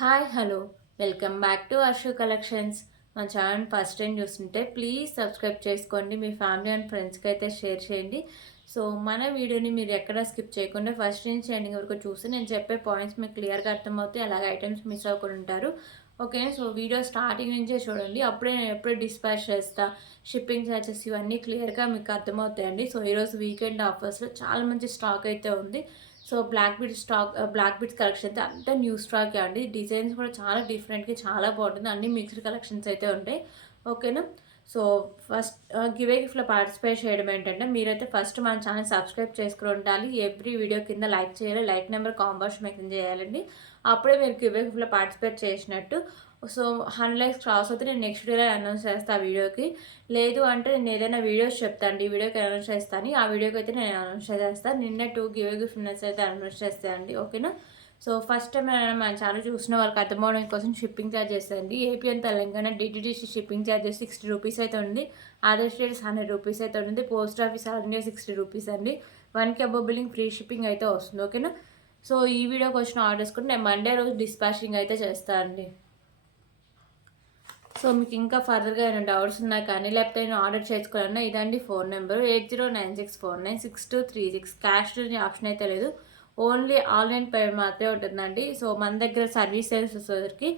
Hi hello welcome back to Arshu collections. మా channel first time చూస్తుంటే please subscribe చేసుకోండి. మీ ఫ్యామిలీ అండ్ ఫ్రెండ్స్కి అయితే షేర్ చేయండి. సో మన వీడియోని మీరు ఎక్కడ స్కిప్ చేయకుండా ఫస్ట్ నుంచి ఎండింగ్ వరకు చూసి నేను చెప్పే పాయింట్స్ మీకు క్లియర్గా అర్థమవుతాయి. అలాగే ఐటమ్స్ మిస్ అవ్వకుండా ఉంటారు. ఓకే, సో వీడియో స్టార్టింగ్ నుంచే చూడండి. అప్పుడే నేను ఎప్పుడు డిస్పాచ్ చేస్తా, షిప్పింగ్ ఛార్జెస్ ఇవన్నీ క్లియర్గా మీకు అర్థమవుతాయండి. సో ఈరోజు వీకెండ్ ఆఫర్స్లో చాలా మంచి స్టాక్ అయితే ఉంది. సో బ్లాక్ బీడ్స్ కలెక్షన్ అయితే అంతా న్యూ స్టాక్ అండి. డిజైన్స్ కూడా చాలా డిఫరెంట్గా చాలా బాగుంటుంది. అన్ని మిక్స్డ్ కలెక్షన్స్ అయితే ఉంటాయి. ఓకేనా. సో ఫస్ట్ గివే గిఫ్ట్లో పార్టిసిపేట్ చేయడం ఏంటంటే మీరైతే ఫస్ట్ మన ఛానల్ సబ్స్క్రైబ్ చేసుకుని ఉండాలి. ఎవ్రీ వీడియో కింద లైక్ చేయాలి. లైక్ నెంబర్ కాంబోషన్ మెసేజ్ చేయాలండి. అప్పుడే మీరు గివే గిఫ్ట్లో పార్టిసిపేట్ చేసినట్టు. సో 100 లైక్స్ క్రాస్ అవుతే నేను నెక్స్ట్ వీడియోలో అనౌన్స్ చేస్తాను ఆ వీడియోకి. లేదు అంటే నేను ఏదైనా వీడియోస్ చెప్తాను, ఈ వీడియోకి అనౌన్స్ చేస్తాను. ఆ వీడియోకి అయితే నేను అనౌన్స్ చేస్తాను. నిన్న 2 గివ్ గిఫ్ట్ విన్నర్స్ అయితే అనౌన్స్ చేస్తానండి. ఓకేనా. సో ఫస్ట్ టైం మన ఛానల్ చూసిన వాళ్ళకి అర్థమవడం కోసం షిప్పింగ్ ఛార్జెస్ అండి. AP and Telangana DTDC shipping charges 60 rupees అయితే ఉంది. అదర్ స్టేట్స్ 100 రూపీస్ అయితే ఉంది. Post office all India 60 rupees అండి. 1K above billing free shipping అయితే వస్తుంది. ఓకేనా. సో ఈ వీడియోకి వచ్చిన ఆర్డర్స్ కూడా నేను మండే రోజు డిస్పాచింగ్ అయితే చేస్తాను అండి. సో మీకు ఇంకా ఫర్దర్గా ఏమైనా డౌట్స్ ఉన్నా కానీ లేకపోతే నేను ఆర్డర్ చేసుకోవాలన్నా ఇదండి ఫోన్ నెంబర్ 8096496236. క్యాష్ ఆప్షన్ అయితే లేదు. ఓన్లీ ఆన్లైన్ పేమెంట్ మాత్రమే ఉంటుందండి. సో మన దగ్గర సర్వీసెస్ వచ్చేసరికి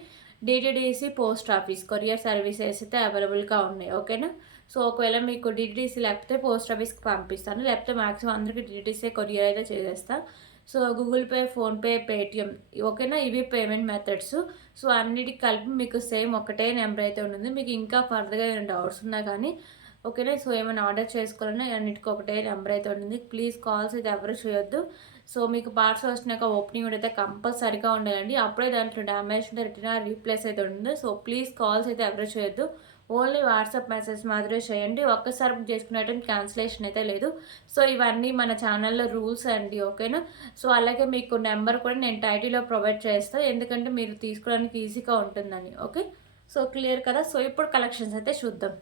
DTDC post office courier services అయితే అవైలబుల్గా ఉన్నాయి. ఓకేనా. సో ఒకవేళ మీకు డిటిడిసి లేకపోతే పోస్ట్ ఆఫీస్కి పంపిస్తాను, లేకపోతే మ్యాక్సిమం అందరికీ డిటిడిసి కొరియర్ అయితే చేసేస్తాను. So Google pay, PhonePe, Paytm, ఓకేనా, ఇవి పేమెంట్ మెథడ్స్. సో అన్నిటికి కలిపి మీకు సేమ్ ఒకటే నెంబర్ అయితే ఉంటుంది. మీకు ఇంకా ఫర్దర్గా ఏమైనా డౌట్స్ ఉన్నా కానీ ఓకేనా. సో ఏమైనా ఆర్డర్ చేసుకోవాలన్నా అన్నిటికీ ఒకటే నెంబర్ అయితే ఉంటుంది. ప్లీజ్ కాల్స్ అయితే ఎవరు చేయొద్దు. సో మీకు పార్సల్ వచ్చినాక ఓపెనింగ్ అయితే కంపల్సరీగా ఉండాలండి. అప్పుడే దాంట్లో డ్యామేజ్ ఉంటే రిటర్న్ రీప్లేస్ అయితే ఉంటుంది. సో ప్లీజ్ కాల్స్ అయితే ఎవరు చేయొద్దు. ఓన్లీ వాట్సాప్ మెసేజ్ మాత్రమే చేయండి. ఒక్కసారి బుక్ చేసుకున్నట్టు క్యాన్సిలేషన్ అయితే లేదు. సో ఇవన్నీ మన ఛానల్లో రూల్స్ అండి. ఓకేనా. సో అలాగే మీకు నెంబర్ కూడా నేను టైటిల్లో ప్రొవైడ్ చేస్తాను, ఎందుకంటే మీరు తీసుకోవడానికి ఈజీగా ఉంటుందని. ఓకే. సో క్లియర్ కదా. సో ఇప్పుడు కలెక్షన్స్ అయితే చూద్దాం.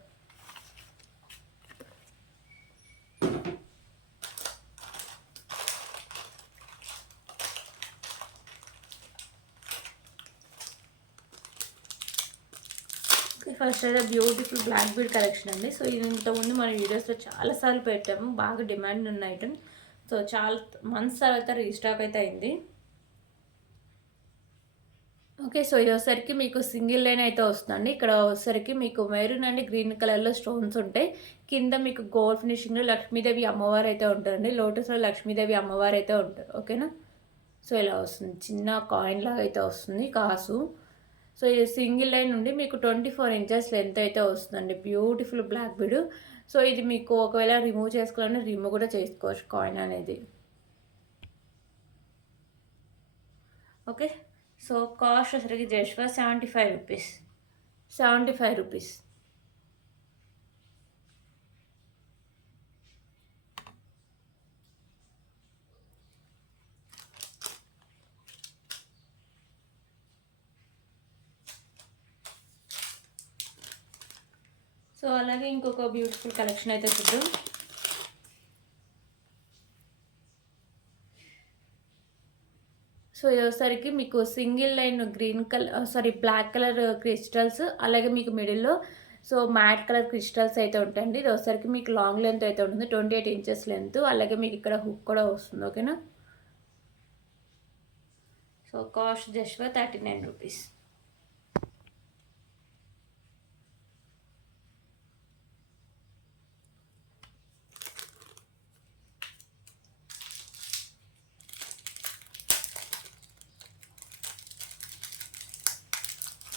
ఫస్ట్ అయితే బ్యూటిఫుల్ బ్లాక్ బీడ్ కలెక్షన్ అండి. సో ఇది ఇంతకుముందు మన వీడియోస్లో చాలాసార్లు పెట్టాము, బాగా డిమాండ్ ఉన్న ఐటమ్. సో చాలా మంత్స్ తర్వాత రీస్టాక్ అయితే అయింది. ఓకే. సో ఇది వచ్చేసరికి మీకు సింగిల్ లైన్ అయితే వస్తుందండి. ఇక్కడ వచ్చేసరికి మీకు మెరూన్ అండ్ గ్రీన్ కలర్లో స్టోన్స్ ఉంటాయి. కింద మీకు గోల్డ్ ఫినిషింగ్లో లక్ష్మీదేవి అమ్మవారు అయితే ఉంటారండి. లోటస్లో లక్ష్మీదేవి అమ్మవారు అయితే ఉంటారు. ఓకేనా. సో ఇలా వస్తుంది, చిన్న కాయిన్ లాగా అయితే వస్తుంది కాసు. సో ఇది సింగిల్ లైన్ నుండి మీకు 24 ఇంచెస్ లెంత్ అయితే వస్తుందండి. Beautiful black bead. సో ఇది మీకు ఒకవేళ రిమూవ్ చేసుకోవాలంటే రిమూవ్ కూడా చేసుకోవచ్చు కాయిన్ అనేది. ఓకే. సో కాస్ట్ వచ్చరికి just for 75 rupees. 75 rupees. So అలాగే ఇంకొక బ్యూటిఫుల్ కలెక్షన్ అయితే చూద్దాం. సో ఇది మీకు single line green colour black colour crystals, అలాగే మీకు మిడిల్లో సో మ్యాట్ కలర్ క్రిస్టల్స్ అయితే ఉంటాయండి. ఇది మీకు లాంగ్ లెంత్ అయితే ఉంటుంది, 28 ఇంచెస్ లెంత్. అలాగే మీకు ఇక్కడ హుక్ కూడా వస్తుంది. ఓకేనా. So cost just for 39 rupees.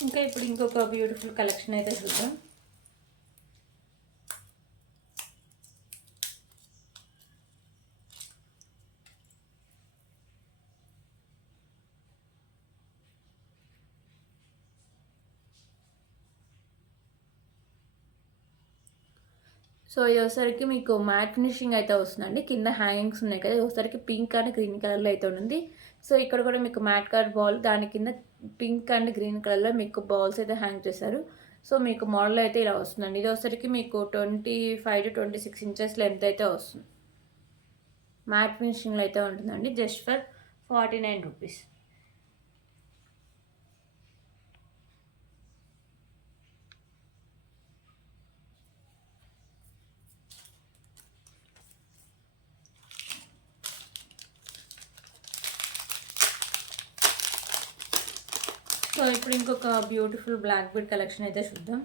ఇంకా ఇప్పుడు ఇంకొక బ్యూటిఫుల్ కలెక్షన్ అయితే చూద్దాం. సో ఇది వచ్చేసరికి మీకు మ్యాట్ ఫినిషింగ్ అయితే వస్తుందండి. కింద హ్యాంగింగ్స్ ఉన్నాయి కదా, ఇది వచ్చేసరికి పింక్ అండ్ గ్రీన్ కలర్లో అయితే ఉంటుంది. సో ఇక్కడ కూడా మీకు మ్యాట్ కలర్ బాల్, దాని కింద పింక్ అండ్ గ్రీన్ కలర్లో మీకు బాల్స్ అయితే హ్యాంగ్ చేశారు. సో మీకు మోడల్ అయితే ఇలా వస్తుందండి. ఇది వచ్చేసరికి మీకు 25 to 26 ఇంచెస్ లెంత్ అయితే వస్తుంది. మ్యాట్ ఫినిషింగ్లో అయితే ఉంటుందండి. Just for 49 rupees. సో ఇప్పుడు ఇంకొక బ్యూటిఫుల్ బ్లాక్ బీడ్ కలెక్షన్ అయితే చూద్దాం.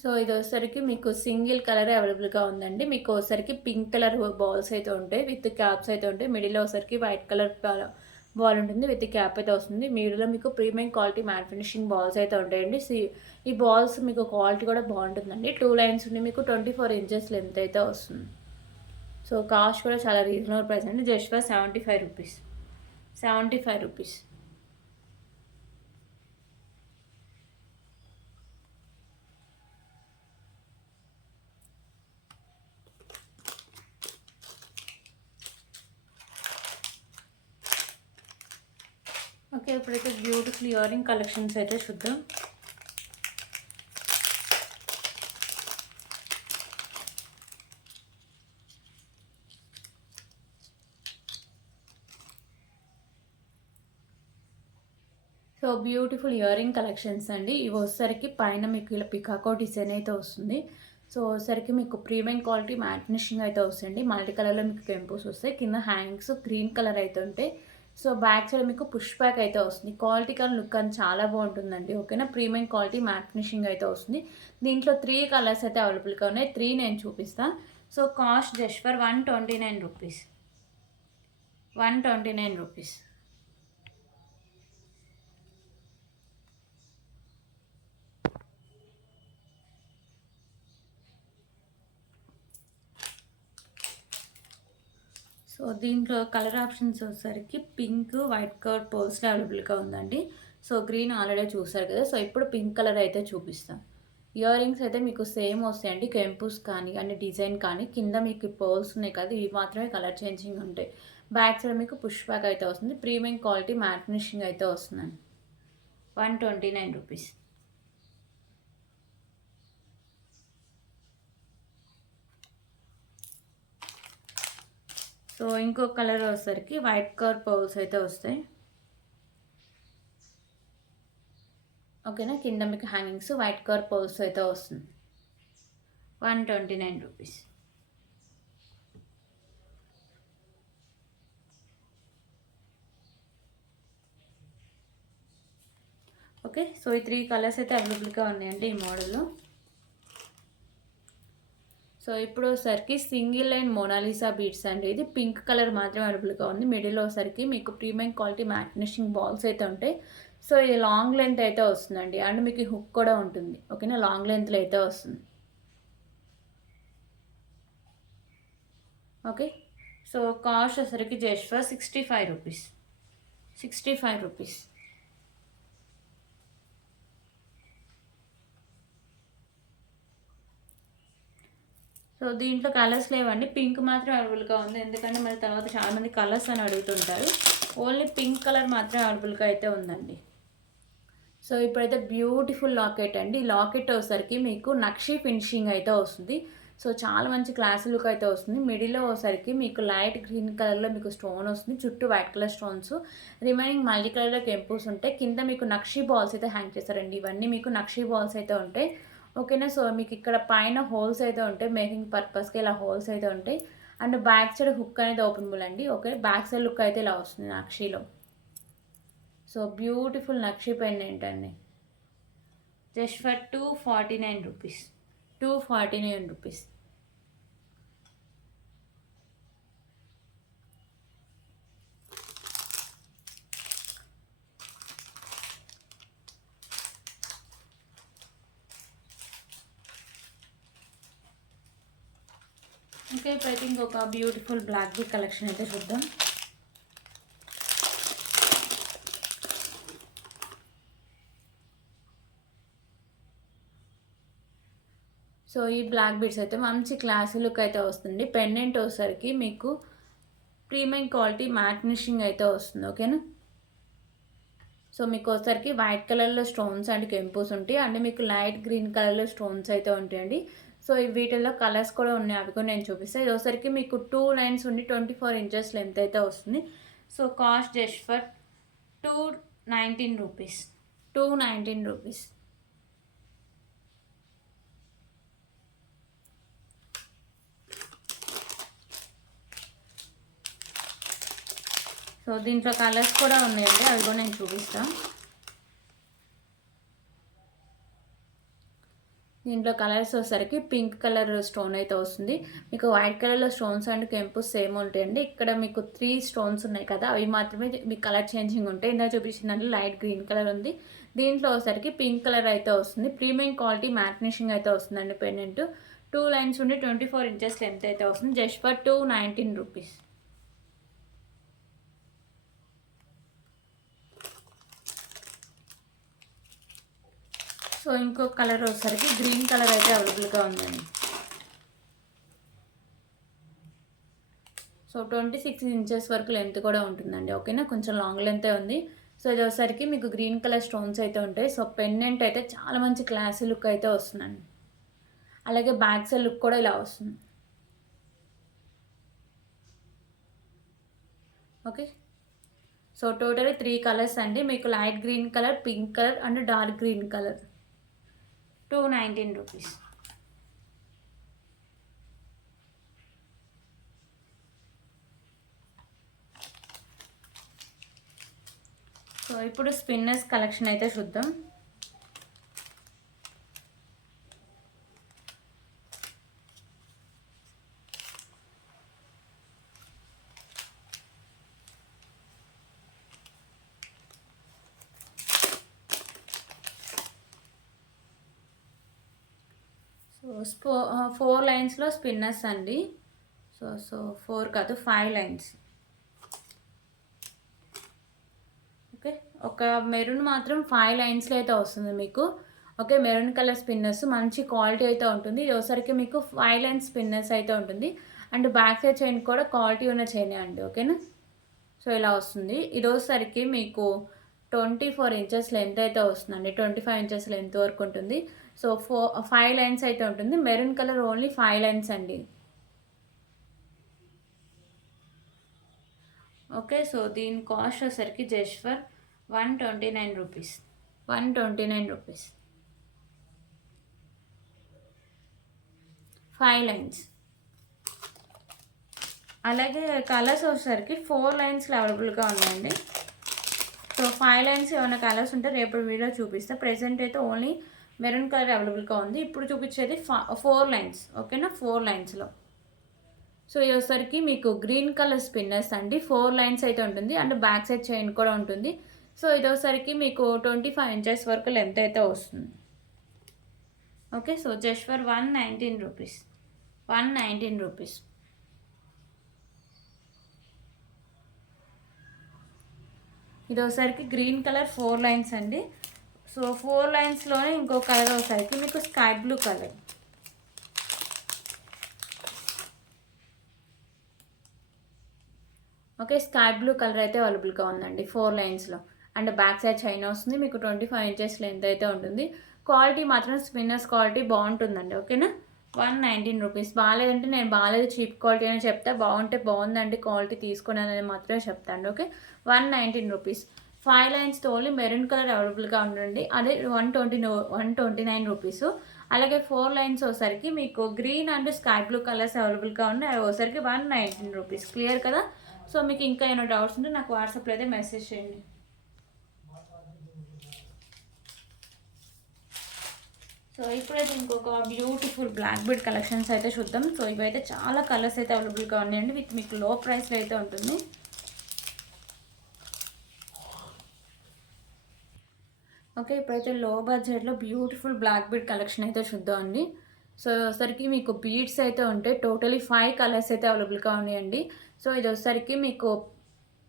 సో ఇది వచ్చేసరికి మీకు సింగిల్ కలర్ అవైలబుల్గా ఉందండి. మీకు వచ్చేసరికి పింక్ కలర్ బాల్స్ అయితే ఉంటాయి, విత్ క్యాప్స్ అయితే ఉంటాయి. మిడిల్లో వచ్చేసరికి వైట్ కలర్ బాల్ ఉంటుంది, విత్ క్యాప్ అయితే వస్తుంది. మిడిల్లో మీకు premium quality matte finishing balls అయితే ఉంటాయండి. ఈ బాల్స్ మీకు క్వాలిటీ కూడా బాగుంటుందండి. 2 లైన్స్ ఉండి మీకు 24 ఇంచెస్ లెంత్ అయితే వస్తుంది. సో కాస్ట్ కూడా చాలా రీజనబుల్ ప్రైస్ అండి, just for 75 rupees. 75 rupees. Okay, ఇప్పుడైతే బ్యూటిఫుల్ ఇయర్ రింగ్ కలెక్షన్స్ అయితే చూద్దాం. So beautiful ear ring collections అండి. ఇవి వచ్చేసరికి పైన మీకు ఇలా పికాకో డిజైన్ అయితే వస్తుంది. సో వచ్చేసరికి మీకు ప్రీమియం క్వాలిటీ మ్యాట్ ఫినిషింగ్ అయితే వస్తుంది. మల్టీ కలర్లో మీకు కెంపోస్ వస్తాయి. కింద హ్యాంగ్స్ గ్రీన్ కలర్ అయితే ఉంటాయి. సో బ్యాక్ సైడ్ మీకు పుష్ బ్యాక్ అయితే వస్తుంది. క్వాలిటీ కానీ లుక్ అని చాలా బాగుంటుందండి. ఓకేనా, ప్రీమియం క్వాలిటీ మ్యాట్ ఫినిషింగ్ అయితే వస్తుంది. దీంట్లో 3 కలర్స్ అయితే అవైలబుల్గా ఉన్నాయి. 3 నేను చూపిస్తాను. So cost just for 129 rupees. 129 rupees. So దీంట్లో కలర్ ఆప్షన్స్ వచ్చేసరికి పింక్, వైట్ కలర్ పోల్స్లో అవైలబుల్గా ఉందండి. సో గ్రీన్ ఆల్రెడీ చూసారు కదా. సో ఇప్పుడు పింక్ కలర్ అయితే చూపిస్తాం. ఇయర్ రింగ్స్ అయితే మీకు సేమ్ వస్తాయండి. కెంపుస్ కానీ అంటే డిజైన్ కానీ కింద మీకు పోల్స్ ఉన్నాయి కదా, ఇవి మాత్రమే కలర్ చేంజింగ్ ఉంటాయి. బ్యాక్ సైడ్ మీకు పుష్ బ్యాక్ అయితే వస్తుంది. ప్రీమియం క్వాలిటీ మ్యాట్ ఫినిషింగ్ అయితే వస్తుందండి. 129 రూపీస్. సో ఇంకో కలర్ వచ్చేసరికి వైట్ కలర్ పర్ల్స్ అయితే వస్తాయి. ఓకేనా, కింద మీకు హ్యాంగింగ్స్ వైట్ కలర్ పర్ల్స్ అయితే వస్తుంది. 129 రూపీస్. ఓకే, సో ఈ 3 కలర్స్ అయితే అవైలబుల్గా ఉన్నాయండి ఈ మోడల్లో. సో ఇప్పుడు ఒకసారికి సింగిల్ లైన్ మోనాలిసా బీడ్స్ అండి. ఇది పింక్ కలర్ మాత్రమే అవైలబుల్గా ఉంది. మిడిల్లో ఒకసారికి మీకు premium quality matte finishing balls అయితే ఉంటాయి. సో ఇది లాంగ్ లెంత్ అయితే వస్తుందండి, అండ్ మీకు హుక్ కూడా ఉంటుంది. ఓకేనా, లాంగ్ లెంత్లో అయితే వస్తుంది. ఓకే, సో కాస్ట్ వచ్చేసరికి just for 65 rupees. 65 rupees. So దీంట్లో కలర్స్ లేవండి, పింక్ మాత్రం అవైలబుల్గా ఉంది. ఎందుకంటే మరి తర్వాత చాలామంది కలర్స్ అని అడుగుతుంటారు. ఓన్లీ పింక్ కలర్ మాత్రం అవైలబుల్గా అయితే ఉందండి. సో ఇప్పుడైతే బ్యూటిఫుల్ లాకెట్ అండి. ఈ లాకెట్ వచ్చేసరికి మీకు నక్షి ఫినిషింగ్ అయితే వస్తుంది. సో చాలా మంచి క్లాస్ లుక్ అయితే వస్తుంది. మిడిల్లో వచ్చేసరికి మీకు లైట్ గ్రీన్ కలర్లో మీకు స్టోన్ వస్తుంది, చుట్టూ white colour stones, remaining multi కలర్లో కెంపుస్ ఉంటాయి. కింద మీకు నక్షి బాల్స్ అయితే హ్యాంగ్ చేస్తారండి. ఇవన్నీ మీకు నక్షి బాల్స్ అయితే ఉంటాయి. ఓకేనా, సో మీకు ఇక్కడ పైన హోల్స్ అయితే ఉంటాయి, మేకింగ్ పర్పస్కి ఇలా హోల్స్ అయితే ఉంటాయి. అండ్ బ్యాక్ సైడ్ హుక్ అనేది ఓపెనబుల్ అండి. ఓకే, బ్యాక్ సైడ్ లుక్ అయితే ఇలా వస్తుంది నక్షిలో. సో బ్యూటిఫుల్ నక్షి పెండెంట్ అండి, just for 249 rupees. 249 rupees. Okay, ఇప్పుడైతే ఇంకొక బ్యూటిఫుల్ బ్లాక్ బీ కలెక్షన్ అయితే చూద్దాం. సో ఈ బ్లాక్ బీడ్స్ అయితే మంచి క్లాసీ లుక్ అయితే వస్తుంది. పెండెంట్ వచ్చేసరికి మీకు ప్రీమియం క్వాలిటీ మ్యాట్ ఫినిషింగ్ అయితే వస్తుంది. ఓకేనా, సో మీకు వచ్చేసరికి వైట్ కలర్లో స్టోన్స్ అండ్ కెంపుస్ ఉంటాయి, అండ్ మీకు లైట్ గ్రీన్ కలర్లో స్టోన్స్ అయితే ఉంటాయండి. సో వీటిల్లో కలర్స్ కూడా ఉన్నాయి, అవి కూడా నేను చూపిస్తాను. ఇది వచ్చేసరికి మీకు 2 లైన్స్ ఉండి 24 ఇంచెస్ లెంత్ అయితే వస్తుంది. So cost just for 19 rupees. 219 rupees. So దీంట్లో కలర్స్ కూడా ఉన్నాయండి, అవి కూడా నేను చూపిస్తాను. దీంట్లో కలర్స్ వచ్చేసరికి పింక్ కలర్ స్టోన్ అయితే వస్తుంది. మీకు వైట్ కలర్లో స్టోన్స్ అండ్ కెంపుస్ సేమ్ ఉంటాయండి. ఇక్కడ మీకు 3 స్టోన్స్ ఉన్నాయి కదా, అవి మాత్రమే మీకు కలర్ చేంజింగ్ ఉంటాయి. ఇందా చూపించిందంటే లైట్ గ్రీన్ కలర్ ఉంది. దీంట్లో వచ్చేసరికి పింక్ కలర్ అయితే వస్తుంది. ప్రీమియం క్వాలిటీ మ్యాట్ ఫినిషింగ్ అయితే వస్తుందండి. పెండెంట్ 2 లైన్స్ ఉండి 24 ఇంచెస్ లెంత్ అయితే వస్తుంది. Just for 219 rupees. సో ఇంకొక కలర్ వచ్చేసరికి గ్రీన్ కలర్ అయితే అవైలబుల్గా ఉందండి. సో 26 ఇంచెస్ వరకు లెంత్ కూడా ఉంటుందండి. ఓకేనా, కొంచెం లాంగ్ లెంతే ఉంది. సో ఇది వచ్చేసరికి మీకు గ్రీన్ కలర్ స్టోన్స్ అయితే ఉంటాయి. సో పెండెంట్ అయితే చాలా మంచి క్లాసీ లుక్ అయితే వస్తుందండి. అలాగే బ్యాక్ సైడ్ లుక్ కూడా ఇలా వస్తుంది. ఓకే, సో టోటల్ 3 కలర్స్ అండి. మీకు light green colour, pink colour and dark green colour. 219 rupees. So ఇప్పుడు స్పిన్నర్స్ కలెక్షన్ అయితే చూద్దాం. సో 4 లైన్స్లో స్పిన్నర్స్ అండి. సో 4 కాదు, 5 లైన్స్. ఓకే, ఒక మెరూన్ మాత్రం 5 లైన్స్లో అయితే వస్తుంది మీకు. ఓకే, మెరూన్ కలర్ స్పిన్నర్స్ మంచి క్వాలిటీ అయితే ఉంటుంది. ఇది ఒకసారికి మీకు 5 లైన్స్ స్పిన్నర్స్ అయితే ఉంటుంది. అండ్ బ్యాక్ సైడ్ చైన్ కూడా క్వాలిటీ ఉన్న చైన్ అండి. ఓకేనా, సో ఇలా వస్తుంది. ఇది వచ్చేసరికి మీకు 24 ఇంచెస్ లెంత్ అయితే వస్తుందండి. 25 ఇంచెస్ లెంత్ వరకు ఉంటుంది. సో 5 లైన్స్ అయితే ఉంటుంది. మెరూన్ కలర్ ఓన్లీ 5 లైన్స్ అండి. ఓకే, సో దీని కాస్ట్ వచ్చేసరికి just for 129 rupees. 129 rupees. 5 lines. అలాగే కలర్స్ వచ్చేసరికి 4 లైన్స్లో అవైలబుల్గా ఉన్నాయండి. సో 5 లైన్స్ ఏమైనా కలర్స్ ఉంటే రేపు వీడియో చూపిస్తా. ప్రెసెంట్ అయితే ఓన్లీ మెరూన్ కలర్ అవైలబుల్గా ఉంది. ఇప్పుడు చూపించేది 4 లైన్స్. ఓకేనా, 4 లైన్స్లో. సో ఇది వచ్చేసరికి మీకు గ్రీన్ కలర్ స్పిన్నర్స్ అండి. 4 లైన్స్ అయితే ఉంటుంది అండ్ బ్యాక్ సైడ్ చైన్ కూడా ఉంటుంది. సో ఇది వచ్చేసరికి మీకు 25 ఇంచెస్ వరకు లెంత్ అయితే వస్తుంది. Okay, so just for 119 rupees. 119 rupees. ఇది ఒకసారికి గ్రీన్ కలర్ 4 లైన్స్ అండి. సో 4 లైన్స్లోనే ఇంకో కలర్ ఒకసారికి మీకు sky blue colour. Okay, sky blue colour అయితే అవైలబుల్గా ఉందండి 4 లైన్స్లో. అండ్ బ్యాక్ సైడ్ చైన్ వస్తుంది. మీకు 25 ఇంచెస్ లెంత్ అయితే ఉంటుంది. క్వాలిటీ మాత్రం స్పిన్నర్స్ క్వాలిటీ బాగుంటుందండి. ఓకేనా, 119 రూపీస్. బాగాలేదంటే నేను బాగాలేదు చీప్ క్వాలిటీ అని చెప్తా, బాగుంటే బాగుందండి క్వాలిటీ తీసుకుని అనేది మాత్రమే చెప్తాను. Okay, 119 rupees. 5 లైన్స్తో ఓన్లీ మెరూన్ కలర్ అవైలబుల్గా ఉండండి. అదే 129 రూపీస్. అలాగే 4 లైన్స్ వచ్చేసరికి మీకు green and sky blue colours అవైలబుల్గా ఉన్నాయి. అవి వచ్చేసరికి 119 రూపీస్. క్లియర్ కదా? సో మీకు ఇంకా ఏమైనా డౌట్స్ ఉంటే నాకు వాట్సాప్లో అయితే మెసేజ్ చేయండి. సో ఇప్పుడైతే ఇంకొక బ్యూటిఫుల్ బ్లాక్ బీడ్ కలెక్షన్స్ అయితే చూద్దాం. సో ఇవైతే చాలా కలర్స్ అయితే అవైలబుల్గా ఉన్నాయండి. విత్ మీకు లో ప్రైస్లో అయితే ఉంటుంది. ఓకే, ఇప్పుడైతే లో బడ్జెట్లో బ్యూటిఫుల్ బ్లాక్ బీడ్ కలెక్షన్ అయితే చూద్దాం అండి. సో వచ్చేసరికి మీకు బీడ్స్ అయితే ఉంటాయి. టోటలీ 5 కలర్స్ అయితే అవైలబుల్గా ఉన్నాయండి. సో ఇది వచ్చేసరికి మీకు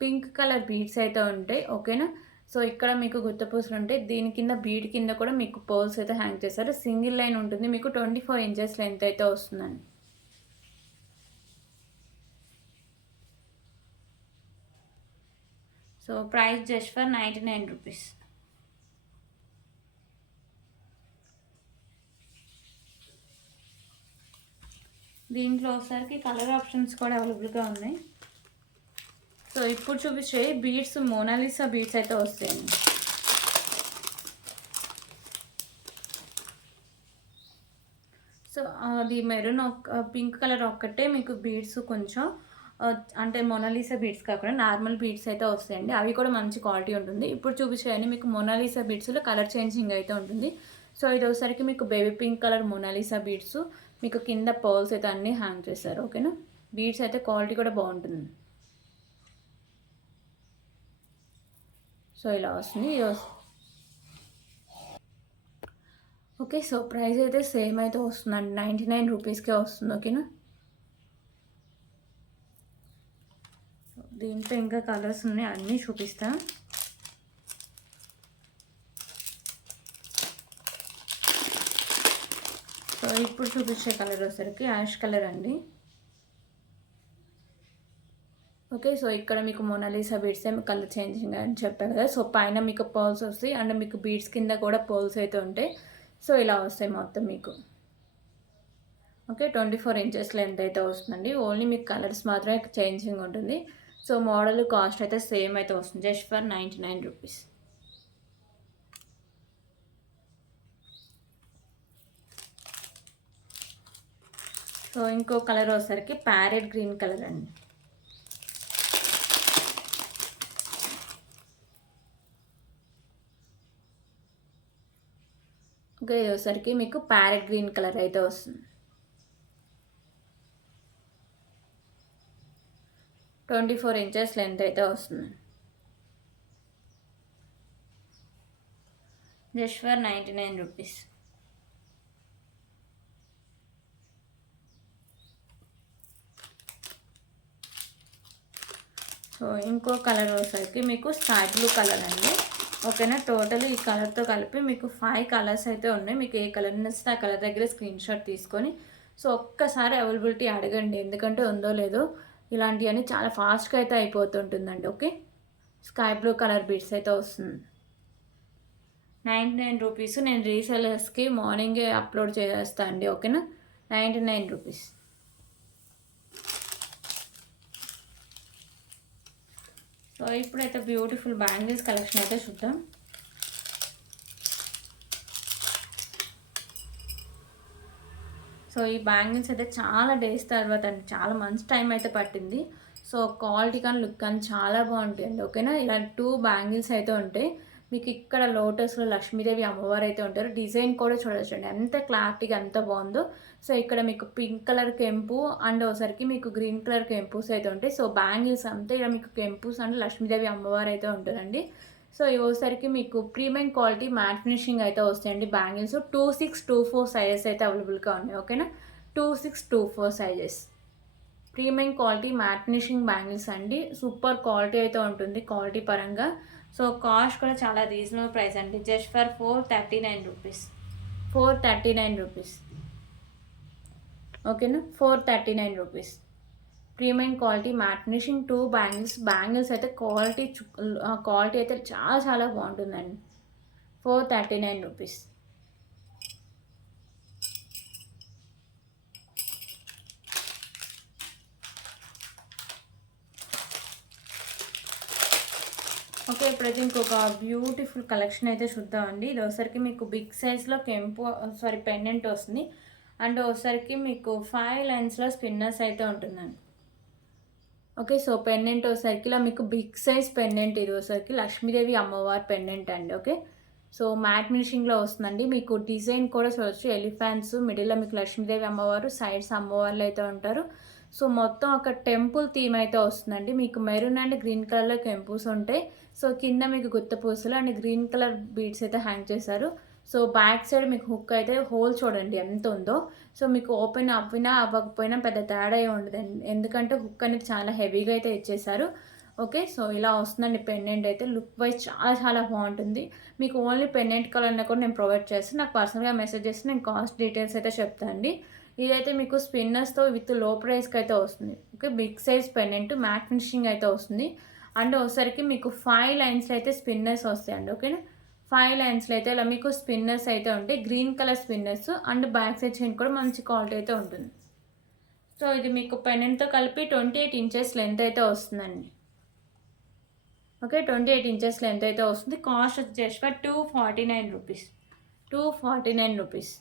పింక్ కలర్ బీడ్స్ అయితే ఉంటాయి. ఓకేనా, సో ఇక్కడ మీకు గుత్తపూసలు ఉంటాయి. దీని కింద బీడ్ కింద కూడా మీకు పర్ల్స్ అయితే హ్యాంగ్ చేస్తారు. సింగిల్ లైన్ ఉంటుంది. మీకు 24 ఇంచెస్ లెంత్ అయితే వస్తుందండి. So price just for 99 rupees. దీంట్లో ఒకసారికి కలర్ ఆప్షన్స్ కూడా అవైలబుల్గా ఉన్నాయి. సో సో ఇప్పుడు చూపించే బీడ్స్ మోనాలిసా బీడ్స్ అయితే వస్తాయండి. సో అది మెరూన్ పింక్ కలర్ ఒక్కటే మీకు బీడ్స్ కొంచెం అంటే మొనాలిసా బీడ్స్ కాకుండా నార్మల్ బీడ్స్ అయితే వస్తాయండి. అవి కూడా మంచి క్వాలిటీ ఉంటుంది. ఇప్పుడు చూపించేయండి మీకు మొనాలిసా బీడ్స్లో కలర్ చేంజింగ్ అయితే ఉంటుంది. సో ఇది ఒకసారికి మీకు baby pink colour Mona Lisa beads మీకు కింద పర్ల్స్ అయితే అన్నీ హ్యాంగ్ చేస్తారు. ఓకేనా, బీడ్స్ అయితే క్వాలిటీ కూడా బాగుంటుంది. సో ఇలా వస్తుంది. ఓకే, సో ప్రైస్ అయితే సేమ్ అయితే వస్తుందండి, 99 రూపీస్కే వస్తుంది. ఓకేనా, దీంట్లో ఇంకా కలర్స్ ఉన్నాయి, అన్నీ చూపిస్తా. సో ఇప్పుడు చూపించే కలర్ వచ్చేసరికి యాష్ కలర్ అండి. ఓకే, సో ఇక్కడ మీకు మొనాలిసా బీడ్స్ కలర్ చేంజింగ్ అని చెప్పారు కదా. సో పైన మీకు పర్ల్స్ వస్తాయి అండ్ మీకు బీడ్స్ కింద కూడా పర్ల్స్ అయితే ఉంటాయి. సో ఇలా వస్తాయి మొత్తం మీకు. ఓకే, 24 ఇంచెస్ లెంత్ అయితే వస్తుందండి. ఓన్లీ మీకు కలర్స్ మాత్రమే చేంజింగ్ ఉంటుంది. సో మోడల్ కాస్ట్ అయితే సేమ్ అయితే వస్తుంది, జస్ట్ ఫర్ 99 రూపీస్. సో ఇంకో కలర్ వచ్చేసరికి ప్యారెట్ గ్రీన్ కలర్ అండి. ఓకే, ఇది వచ్చేసరికి మీకు ప్యారెట్ గ్రీన్ కలర్ అయితే వస్తుంది. 24 ఇంచెస్ లెంత్ అయితే వస్తుంది, జస్ట్ ఫర్ 99 రూపీస్. సో ఇంకో కలర్ వచ్చేసరికి మీకు స్కై బ్లూ కలర్ అండి. ఓకేనా, టోటల్ ఈ కలర్తో కలిపి మీకు 5 కలర్స్ అయితే ఉన్నాయి. మీకు ఏ కలర్ నచ్చితే ఆ కలర్ దగ్గర స్క్రీన్ షాట్ తీసుకొని సో ఒక్కసారి అవైలబిలిటీ అడగండి, ఎందుకంటే ఉందో లేదో. ఇలాంటివన్నీ చాలా ఫాస్ట్గా అయితే అయిపోతుంటుందండి. Okay, sky blue colour beads అయితే వస్తుంది, 99 రూపీస్. నేను రీసెలర్స్కి మార్నింగే అప్లోడ్ చేస్తాను అండి. ఓకేనా, 99 రూపీస్. సో ఇప్పుడైతే బ్యూటిఫుల్ బ్యాంగిల్స్ కలెక్షన్ అయితే చూద్దాం. సో ఈ బ్యాంగిల్స్ అయితే చాలా డేస్ తర్వాత అండి, చాలా మంత్స్ టైం అయితే పట్టింది. సో క్వాలిటీ కానీ లుక్ కానీ చాలా బాగుంటాయండి. ఓకేనా, ఇలా 2 బ్యాంగిల్స్ అయితే ఉంటాయి మీకు. ఇక్కడ లోటస్లో లక్ష్మీదేవి అమ్మవారు అయితే ఉంటారు. డిజైన్ కూడా చూడొచ్చండి ఎంత క్లారిటీగా ఎంత బాగుందో. సో ఇక్కడ మీకు పింక్ కలర్ కెంపు అండ్ ఒకసారికి మీకు గ్రీన్ కలర్ కెంపుస్ అయితే ఉంటాయి. సో బ్యాంగిల్స్ అంతా ఇక్కడ మీకు కెంపుస్ అండ్ లక్ష్మీదేవి అమ్మవారు అయితే ఉంటారండి. సో ఇవసరికి మీకు ప్రీమియం క్వాలిటీ మ్యాట్ ఫినిషింగ్ అయితే వస్తాయండి బ్యాంగిల్స్. 2624 సైజెస్ అయితే అవైలబుల్గా ఉన్నాయి. ఓకేనా, 2624 sizes premium quality matte finishing bangles అండి. సూపర్ క్వాలిటీ అయితే ఉంటుంది క్వాలిటీ పరంగా. సో కాస్ట్ కూడా చాలా రీజనబుల్ ప్రైస్ అండి, జస్ట్ ఫర్ 439 రూపీస్. 439 రూపీస్. ఓకేనా, 439 rupees. Premium quality matte finishing 2 bangles అయితే క్వాలిటీ అయితే చాలా చాలా బాగుంటుందండి. 439 రూపీస్. ఓకే, ఇప్పుడైతే ఇంకొక బ్యూటిఫుల్ కలెక్షన్ అయితే చూద్దామండి. ఇది ఒకసారికి మీకు బిగ్ సైజ్లో పెండెంట్ వస్తుంది అండ్ ఒకసారికి మీకు 5 లైన్స్లో స్పిన్నర్స్ అయితే ఉంటుందండి. ఓకే, సో పెండెంట్ ఒకసారికి ఇలా మీకు బిగ్ సైజ్ పెండెంట్. ఇది ఒకసారికి లక్ష్మీదేవి అమ్మవారి పెండెంట్ అండి. ఓకే, సో మ్యాట్ ఫినిషింగ్లో వస్తుందండి. మీకు డిజైన్ కూడా చూడవచ్చు, ఎలిఫెంట్స్ మిడిల్లో మీకు లక్ష్మీదేవి అమ్మవారు, సైడ్స్ అమ్మవార్లు అయితే ఉంటారు. సో మొత్తం ఒక టెంపుల్ థీమ్ అయితే వస్తుందండి. మీకు మెరూన్ అండ్ గ్రీన్ కలర్లో టెంపుల్స్ ఉంటాయి. సో కింద మీకు గుత్త పూసలు అండ్ గ్రీన్ కలర్ బీడ్స్ అయితే హ్యాంగ్ చేశారు. సో బ్యాక్ సైడ్ మీకు హుక్ అయితే హోల్ చూడండి ఎంత ఉందో. సో మీకు ఓపెన్ అవ్వినా అవ్వకపోయినా పెద్ద తేడా ఉండదు, ఎందుకంటే హుక్ అనేది చాలా హెవీగా అయితే ఇచ్చేసారు. ఓకే, సో ఇలా వస్తుందండి పెండెంట్ అయితే. లుక్ వైజ్ చాలా చాలా బాగుంటుంది. మీకు ఓన్లీ పెండెంట్ కలర్ని కూడా నేను ప్రొవైడ్ చేస్తాను. నాకు పర్సనల్గా మెసేజ్ చేస్తే నేను కాస్ట్ డీటెయిల్స్ అయితే చెప్తాను అండి. ఇదైతే మీకు స్పిన్నర్స్తో విత్ లో ప్రైస్కి అయితే వస్తుంది. Okay, big size pendant matte finishing అయితే వస్తుంది అండ్ ఒకసారికి మీకు 5 లైన్స్లో అయితే స్పిన్నర్స్ వస్తాయండి. ఓకేనా, 5 లైన్స్లో అయితే ఇలా మీకు స్పిన్నర్స్ అయితే ఉంటాయి, green colour spinners and back side chain కూడా మంచి క్వాలిటీ అయితే ఉంటుంది. సో ఇది మీకు పెండెంట్తో కలిపి 28 ఇంచెస్ లెంత్ అయితే వస్తుందండి. ఓకే, 28 ఇంచెస్ లెంత్ అయితే వస్తుంది. కాస్ట్ వచ్చేసి for 249 rupees. 249 rupees.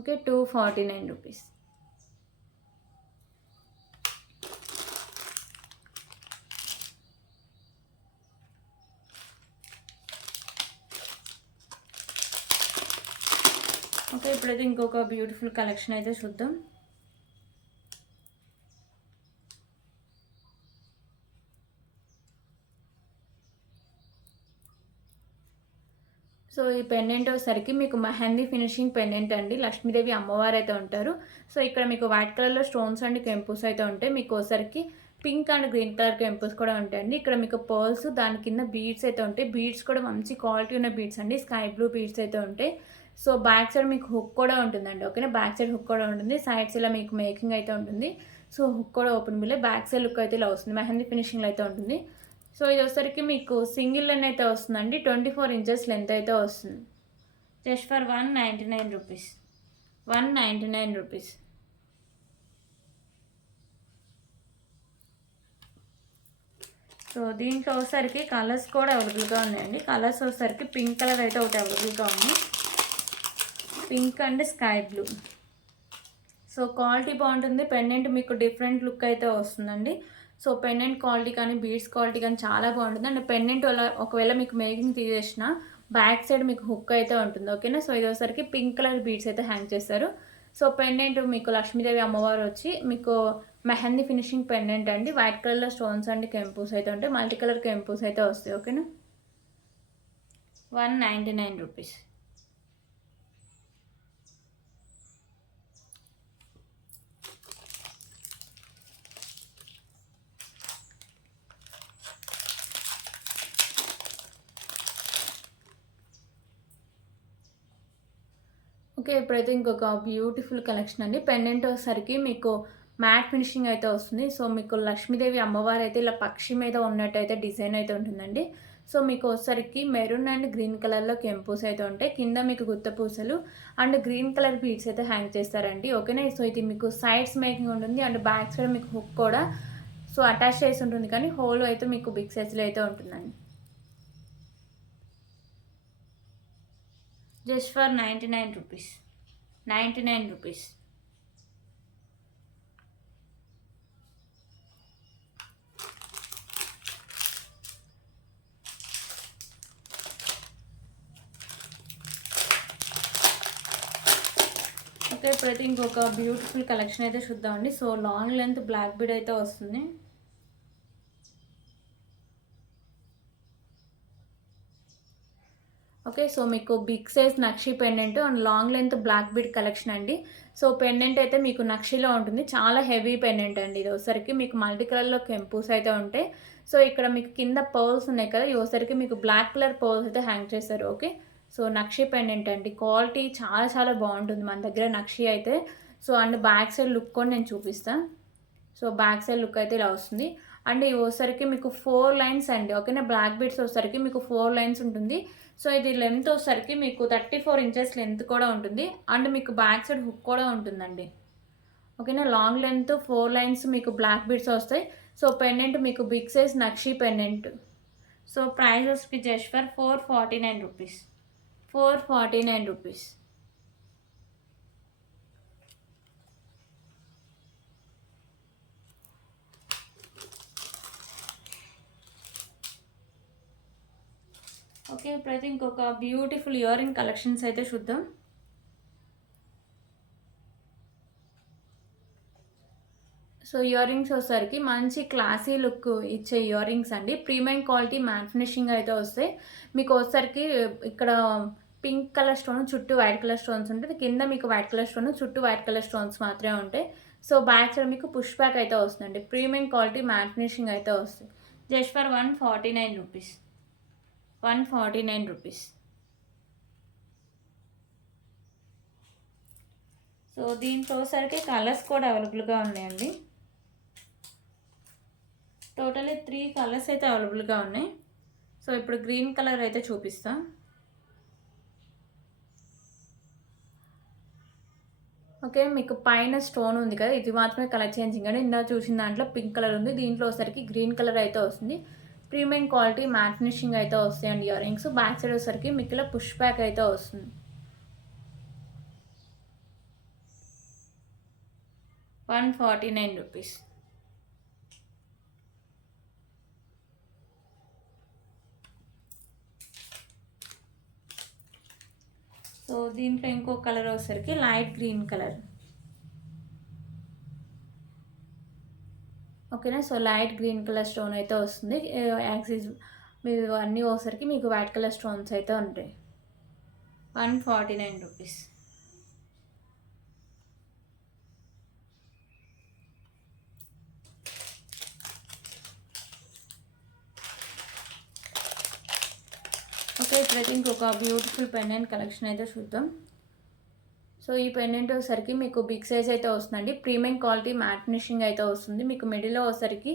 Okay, 249 rupees. Okay, ఇప్పుడైతే ఇంకొక బ్యూటిఫుల్ కలెక్షన్ అయితే చూద్దాం. సో ఈ పెండెంట్ వచ్చేసరికి మీకు మెహందీ ఫినిషింగ్ పెండెంట్ అండి. లక్ష్మీదేవి అమ్మవారు అయితే ఉంటారు. సో ఇక్కడ మీకు వైట్ కలర్లో స్టోన్స్ అండ్ కెంపుస్ అయితే ఉంటాయి. మీకు వచ్చేసరికి పింక్ అండ్ గ్రీన్ కలర్ కెంపుస్ కూడా ఉంటాయండి. ఇక్కడ మీకు పర్ల్స్, దాని కింద బీడ్స్ అయితే ఉంటాయి. బీడ్స్ కూడా మంచి క్వాలిటీ ఉన్న బీడ్స్ అండి. స్కై బ్లూ బీడ్స్ అయితే ఉంటాయి. సో బ్యాక్ సైడ్ మీకు హుక్ కూడా ఉంటుందండి. ఓకేనా, బ్యాక్ సైడ్ హుక్ కూడా ఉంటుంది. సైడ్స్ ఇలా మీకు మేకింగ్ అయితే ఉంటుంది. సో హుక్ కూడా ఓపెన్ బిల్లే. బ్యాక్ సైడ్ లుక్ అయితే ఇలా వస్తుంది. మెహందీ ఫినిషింగ్లో అయితే ఉంటుంది. సో ఇది వచ్చేసరికి మీకు సింగిల్ లెన్ అయితే వస్తుందండి. 24 ఇంచెస్ లెంత్ అయితే వస్తుంది. Just for 199 rupees. 199 rupees. So దీంట్లో వచ్చేసరికి కలర్స్ కూడా అవైలబుల్గా ఉన్నాయండి. కలర్స్ వచ్చేసరికి పింక్ కలర్ అయితే ఒకటి అవైలబుల్గా ఉంది. Pink and sky blue. So quality బాగుంటుంది. పెండెంట్ మీకు డిఫరెంట్ లుక్ అయితే వస్తుందండి. సో పెండెంట్ క్వాలిటీ కానీ బీడ్స్ క్వాలిటీ కానీ చాలా బాగుంటుంది. అండ్ పెండెంట్ ఒకవేళ మీకు మేకింగ్ తీసేసిన బ్యాక్ సైడ్ మీకు హుక్ అయితే ఉంటుంది. ఓకేనా, సో ఇది వచ్చేసరికి పింక్ కలర్ బీడ్స్ అయితే హ్యాంగ్ చేస్తారు. సో పెండెంట్ మీకు లక్ష్మీదేవి అమ్మవారు వచ్చి మీకు మెహందీ ఫినిషింగ్ పెండెంట్ అండి. వైట్ కలర్లో స్టోన్స్ అండ్ కెంపూస్ అయితే ఉంటాయి. మల్టీ కలర్ కెంపూస్ అయితే వస్తాయి. ఓకేనా, 199 రూపీస్. ఓకే, ఇప్పుడైతే ఇంకొక బ్యూటిఫుల్ కలెక్షన్ అండి. పెండెంట్ వచ్చేసరికి మీకు మ్యాట్ ఫినిషింగ్ అయితే వస్తుంది. సో మీకు లక్ష్మీదేవి అమ్మవారు అయితే ఇలా పక్షి మీద ఉన్నట్టయితే డిజైన్ అయితే ఉంటుందండి. సో మీకు వచ్చేసరికి మెరూన్ అండ్ గ్రీన్ కలర్లో కెంపూస్ అయితే ఉంటాయి. కింద మీకు గుత్త పూసలు అండ్ గ్రీన్ కలర్ బీడ్స్ అయితే హ్యాంగ్ చేస్తారండి. ఓకేనా, సో ఇది మీకు సైడ్స్ మేకింగ్ ఉంటుంది అండ్ బ్యాక్ సైడ్ మీకు హుక్ కూడా సో అటాచ్ చేసి ఉంటుంది. కానీ హోల్ అయితే మీకు బిగ్ సైజ్లో అయితే ఉంటుందండి. Just for 99 rupees. 99 rupees. Okay, ఇప్పుడైతే ఇంకొక బ్యూటిఫుల్ కలెక్షన్ అయితే చూద్దామండి. So long length black bead అయితే వస్తుంది. ఓకే, సో మీకు బిగ్ సైజ్ నక్షి pendant and long length black bead collection అండి. సో పెండెంట్ అయితే మీకు నక్షిలో ఉంటుంది. చాలా హెవీ పెండెంట్ అండి. ఇది ఒకసారికి మీకు మల్టీ కలర్లో కెంపూస్ అయితే ఉంటాయి. సో ఇక్కడ మీకు కింద పర్ల్స్ ఉన్నాయి కదా, ఇది ఒకసారికి మీకు బ్లాక్ కలర్ పర్ల్స్ అయితే హ్యాంగ్ చేస్తారు. ఓకే, సో నక్షి పెండెంట్ అండి. క్వాలిటీ చాలా చాలా బాగుంటుంది మన దగ్గర నక్షి అయితే. So and back side look కూడా నేను చూపిస్తాను. సో బ్యాక్ సైడ్ లుక్ అయితే ఇలా వస్తుంది. అండ్ ఇవి వచ్చేసరికి మీకు 4 లైన్స్ అండి. ఓకేనా, బ్లాక్ బీడ్స్ వచ్చేసరికి మీకు 4 లైన్స్ ఉంటుంది. సో ఇది లెంత్ వచ్చేసరికి మీకు 34 ఇంచెస్ లెంత్ కూడా ఉంటుంది. అండ్ మీకు బ్యాక్ సైడ్ హుక్ కూడా ఉంటుందండి. ఓకేనా, లాంగ్ లెంత్ 4 లైన్స్ మీకు బ్లాక్ బీడ్స్ వస్తాయి. సో పెండెంట్ మీకు బిగ్ సైజ్ నక్షి పెండెంట్. సో ప్రైస్ వచ్చి just for 449 rupees. 449 rupees. Okay, ఇప్పుడైతే ఇంకొక బ్యూటిఫుల్ ఇయర్ రింగ్ కలెక్షన్స్ అయితే చూద్దాం. సో ఇయర్ రింగ్స్ వచ్చేసరికి మంచి క్లాసీ లుక్ ఇచ్చే ఇయర్ రింగ్స్ అండి. ప్రీమియం క్వాలిటీ మ్యాట్ ఫినిషింగ్ అయితే వస్తాయి. మీకు వచ్చేసరికి ఇక్కడ పింక్ కలర్ స్టోన్ చుట్టూ వైట్ కలర్ స్టోన్స్ ఉంటుంది. కింద మీకు వైట్ కలర్ స్టోన్ చుట్టూ వైట్ కలర్ స్టోన్స్ మాత్రమే ఉంటాయి. సో బ్యాక్ సైడ్ మీకు పుష్ బ్యాక్ అయితే వస్తుందండి. ప్రీమియం క్వాలిటీ మ్యాట్ ఫినిషింగ్ అయితే వస్తుంది. Just for 149 rupees. 149 rupees. So దీంట్లో సరికి కలర్స్ కూడా అవైలబుల్గా ఉన్నాయండి. టోటలీ 3 కలర్స్ అయితే అవైలబుల్గా ఉన్నాయి. సో ఇప్పుడు గ్రీన్ కలర్ అయితే చూపిస్తా. ఓకే. మీకు పైన స్టోన్ ఉంది కదా! ఇది మాత్రమే కలర్ చేంజింగ్ అండి. ఇందాక చూసిన దాంట్లో పింక్ కలర్ ఉంది. దీంట్లో వచ్చేసరికి గ్రీన్ కలర్ అయితే వస్తుంది. ప్రీమియం క్వాలిటీ మ్యాట్ ఫినిషింగ్ అయితే వస్తాయండి ఇయర్ రింగ్స్. బ్యాక్ సైడ్ వచ్చేసరికి మీకు ఇలా పుష్ బ్యాక్ అయితే వస్తుంది. 149 రూపీస్. సో దీంట్లో ఇంకో కలర్ వచ్చేసరికి లైట్ గ్రీన్ కలర్. ఓకేనా. So light green colour stone అయితే వస్తుంది. యాక్సిస్ మీరు అన్నీ వచ్చేసరికి మీకు వైట్ కలర్ స్టోన్స్ అయితే ఉంటాయి. 149 రూపీస్. ఓకే. ఇప్పుడైతే ఇంకొక బ్యూటిఫుల్ పెండెంట్ కలెక్షన్ అయితే చూద్దాం. సో ఈ పెండెంట్ వచ్చేసరికి మీకు బిగ్ సైజ్ అయితే వస్తుందండి. ప్రీమియం క్వాలిటీ మ్యాట్ ఫినిషింగ్ అయితే వస్తుంది. మీకు మిడిల్లో వచ్చేసరికి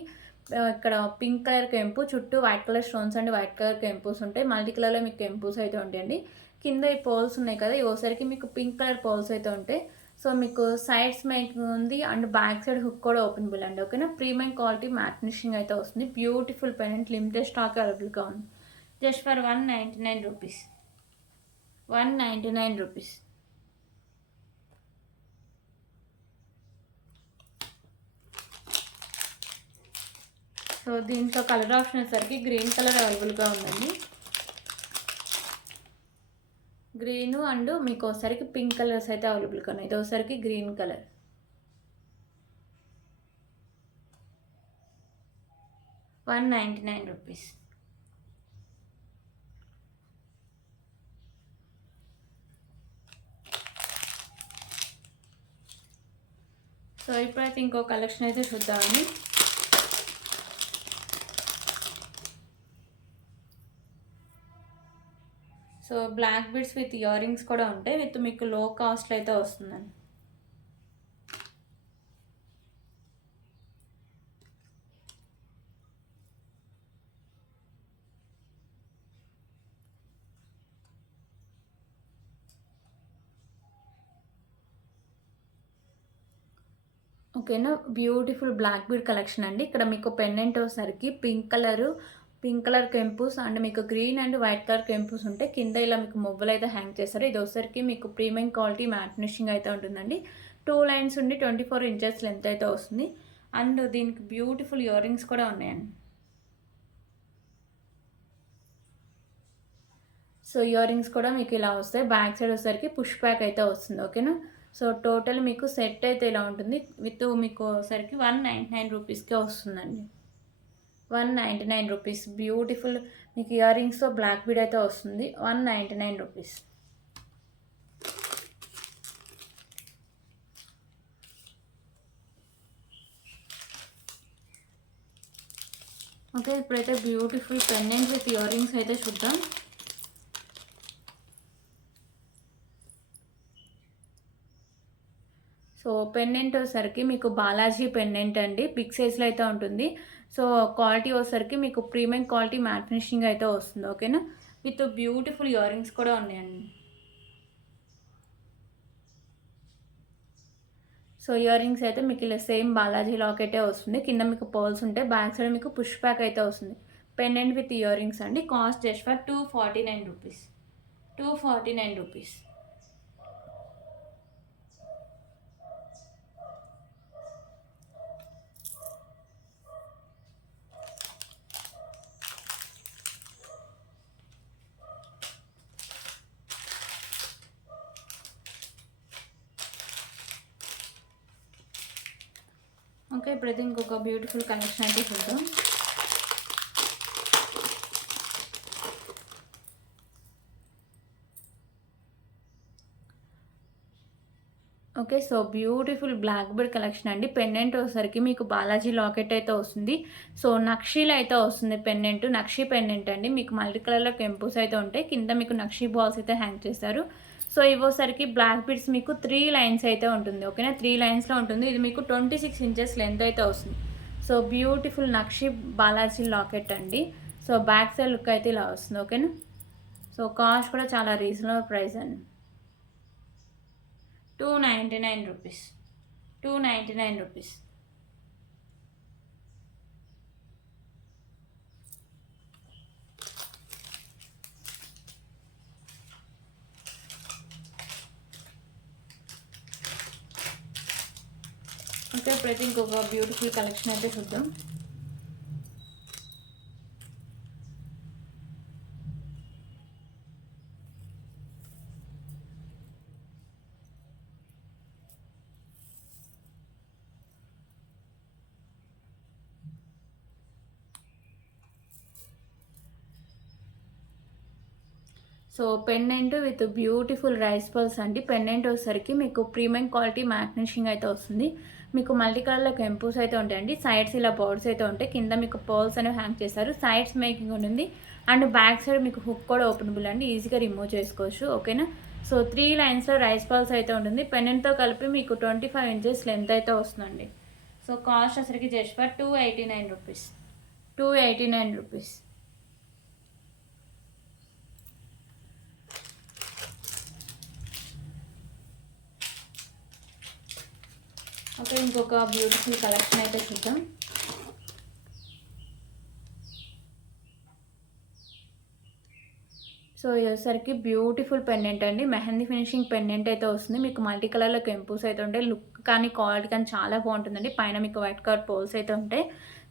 ఇక్కడ పింక్ కలర్ కెంపు, చుట్టూ వైట్ కలర్ స్టోన్స్ అండి, వైట్ కలర్ కెంపుస్ ఉంటాయి. మల్టీ కలర్లో మీకు కెంపుస్ అయితే ఉంటాయండి. కింద ఈ పోల్స్ ఉన్నాయి కదా, ఇవి వచ్చేసరికి మీకు పింక్ కలర్ పోల్స్ అయితే ఉంటాయి. సో మీకు సైడ్స్ మేకింగ్ ఉంది అండ్ బ్యాక్ సైడ్ హుక్ కూడా ఓపెనబుల్ అండి. ఓకేనా. ప్రీమియం క్వాలిటీ మ్యాట్ ఫినిషింగ్ అయితే వస్తుంది. బ్యూటిఫుల్ పెండెంట్, లిమిటెడ్ స్టాక్ అవైలబుల్గా ఉంది. Just for 199 rupees. 199 rupees. So దీంట్లో కలర్ ఆప్షన్ వచ్చేసరికి గ్రీన్ కలర్ అవైలబుల్గా ఉందండి. గ్రీను అండ్ మీకు ఒకసారికి పింక్ కలర్స్ అయితే అవైలబుల్గా ఉన్నాయి. ఇది ఒకసారికి గ్రీన్ కలర్. ₹199. సో ఇప్పుడైతే ఇంకో కలెక్షన్ అయితే చూద్దామండి. So black beads with earrings కూడా ఉంటాయి. విత్ మీకు లో కాస్ట్లో అయితే వస్తుందండి. ఓకేనా. బ్యూటిఫుల్ బ్లాక్ బీడ్ కలెక్షన్ అండి. ఇక్కడ మీకు పెండెంట్ వచ్చేసరికి పింక్ కలర్ కెంపుస్ అండ్ మీకు గ్రీన్ అండ్ వైట్ కలర్ కెంపుస్ ఉంటాయి. కింద ఇలా మీకు మువ్వలు అయితే హ్యాంగ్ చేస్తారు. ఇది వచ్చేసరికి మీకు ప్రీమియం క్వాలిటీ మ్యాట్ ఫినిషింగ్ అయితే ఉంటుందండి. 2 లైన్స్ ఉండి 24 ఇంచెస్ లెంత్ అయితే వస్తుంది. అండ్ దీనికి బ్యూటిఫుల్ ఇయర్ రింగ్స్ కూడా ఉన్నాయండి. సో ఇయర్ రింగ్స్ కూడా మీకు ఇలా వస్తాయి. బ్యాక్ సైడ్ వచ్చేసరికి పుష్ బ్యాక్ అయితే వస్తుంది. ఓకేనా. సో టోటల్ మీకు సెట్ అయితే ఇలా ఉంటుంది. విత్ మీకు వచ్చేసరికి 199 రూపీస్కే వస్తుందండి. 199 రూపీస్. బ్యూటిఫుల్ మీకు ఇయర్ రింగ్స్తో బ్లాక్ బీడ్ అయితే వస్తుంది. 199 రూపీస్. ఓకే. ఇప్పుడైతే beautiful pendant with ear rings అయితే చూద్దాం. సో పెండెంట్ వచ్చేసరికి మీకు బాలాజీ పెండెంట్ అండి. బిగ్ సైజ్లో అయితే ఉంటుంది. సో క్వాలిటీ వచ్చేసరికి మీకు ప్రీమియం క్వాలిటీ మ్యాట్ ఫినిషింగ్ అయితే వస్తుంది. ఓకేనా. విత్ బ్యూటిఫుల్ ఇయర్ రింగ్స్ కూడా ఉన్నాయండి. సో ఇయర్ రింగ్స్ అయితే మీకు ఇలా సేమ్ బాలాజీ లాకెటే వస్తుంది. కింద మీకు పర్ల్స్ ఉంటాయి. బ్యాక్ సైడ్ మీకు పుష్ బ్యాక్ అయితే వస్తుంది. పెండెంట్ విత్ ఇయర్ రింగ్స్ అండి. Cost just for 249 rupees. 249 rupees. Okay. ఇప్పుడైతే ఇంకొక బ్యూటిఫుల్ కలెక్షన్ అయితే చూద్దాం. Okay. So beautiful black bead collection అండి. పెండెంట్ వచ్చేసరికి మీకు బాలాజీ లాకెట్ అయితే వస్తుంది. సో నక్షీలు అయితే వస్తుంది పెండెంట్. నక్షీ పెండెంట్ అండి. మీకు మల్టీ కలర్లో కెంపుస్ అయితే ఉంటాయి. కింద మీకు నక్షీ బాల్స్ అయితే హ్యాంగ్ చేస్తారు. సో ఇవ్వసరికి బ్లాక్ బీడ్స్ మీకు 3 లైన్స్ అయితే ఉంటుంది. ఓకేనా. 3 లైన్స్లో ఉంటుంది. ఇది మీకు 26 ఇంచెస్ లెంత్ అయితే వస్తుంది. So beautiful nakshi Balaji locket అండి. సో బ్యాక్ సైడ్ లుక్ అయితే ఇలా వస్తుంది. ఓకేనా. సో కాస్ట్ కూడా చాలా రీజనబుల్ ప్రైస్ అండి. ₹299. ₹299. ఓకే, ఇప్పుడైతే ఇంకొక బ్యూటిఫుల్ కలెక్షన్ అయితే చూద్దాం. So pendant with beautiful rice pearls అండి. పెండెంట్ వచ్చేసరికి మీకు ప్రీమియం క్వాలిటీ మ్యాట్ ఫినిషింగ్ అయితే వస్తుంది. మీకు మల్టీ కలర్లో కెంపూస్ అయితే ఉంటాయండి. సైడ్స్ ఇలా బర్డ్స్ అయితే ఉంటాయి. కింద మీకు పర్ల్స్ అనేవి హ్యాంగ్ చేస్తారు. సైడ్స్ మేకింగ్ ఉంటుంది అండ్ బ్యాక్ సైడ్ మీకు హుక్ కూడా ఓపెనబుల్ అండి. ఈజీగా రిమూవ్ చేసుకోవచ్చు. ఓకేనా. సో 3 లైన్స్లో రైస్ పల్స్ అయితే ఉంటుంది. పెండెంట్తో కలిపి మీకు 25 ఇంచెస్ లెంత్ అయితే వస్తుందండి. సో కాస్ట్ వచ్చరికి జస్ట్ ఫర్ ₹289. ₹289. ఓకే, ఇంకొక బ్యూటిఫుల్ కలెక్షన్ అయితే చూద్దాం. సో ఇది బ్యూటిఫుల్ పెండెంట్ అండి. మెహందీ ఫినిషింగ్ పెండెంట్ అయితే వస్తుంది. మీకు మల్టీ కలర్లో కెంపూస్ అయితే ఉంటాయి. లుక్ కానీ క్వాలిటీ కానీ చాలా బాగుంటుందండి. పైన మీకు వైట్ కలర్ పోల్స్ అయితే ఉంటాయి.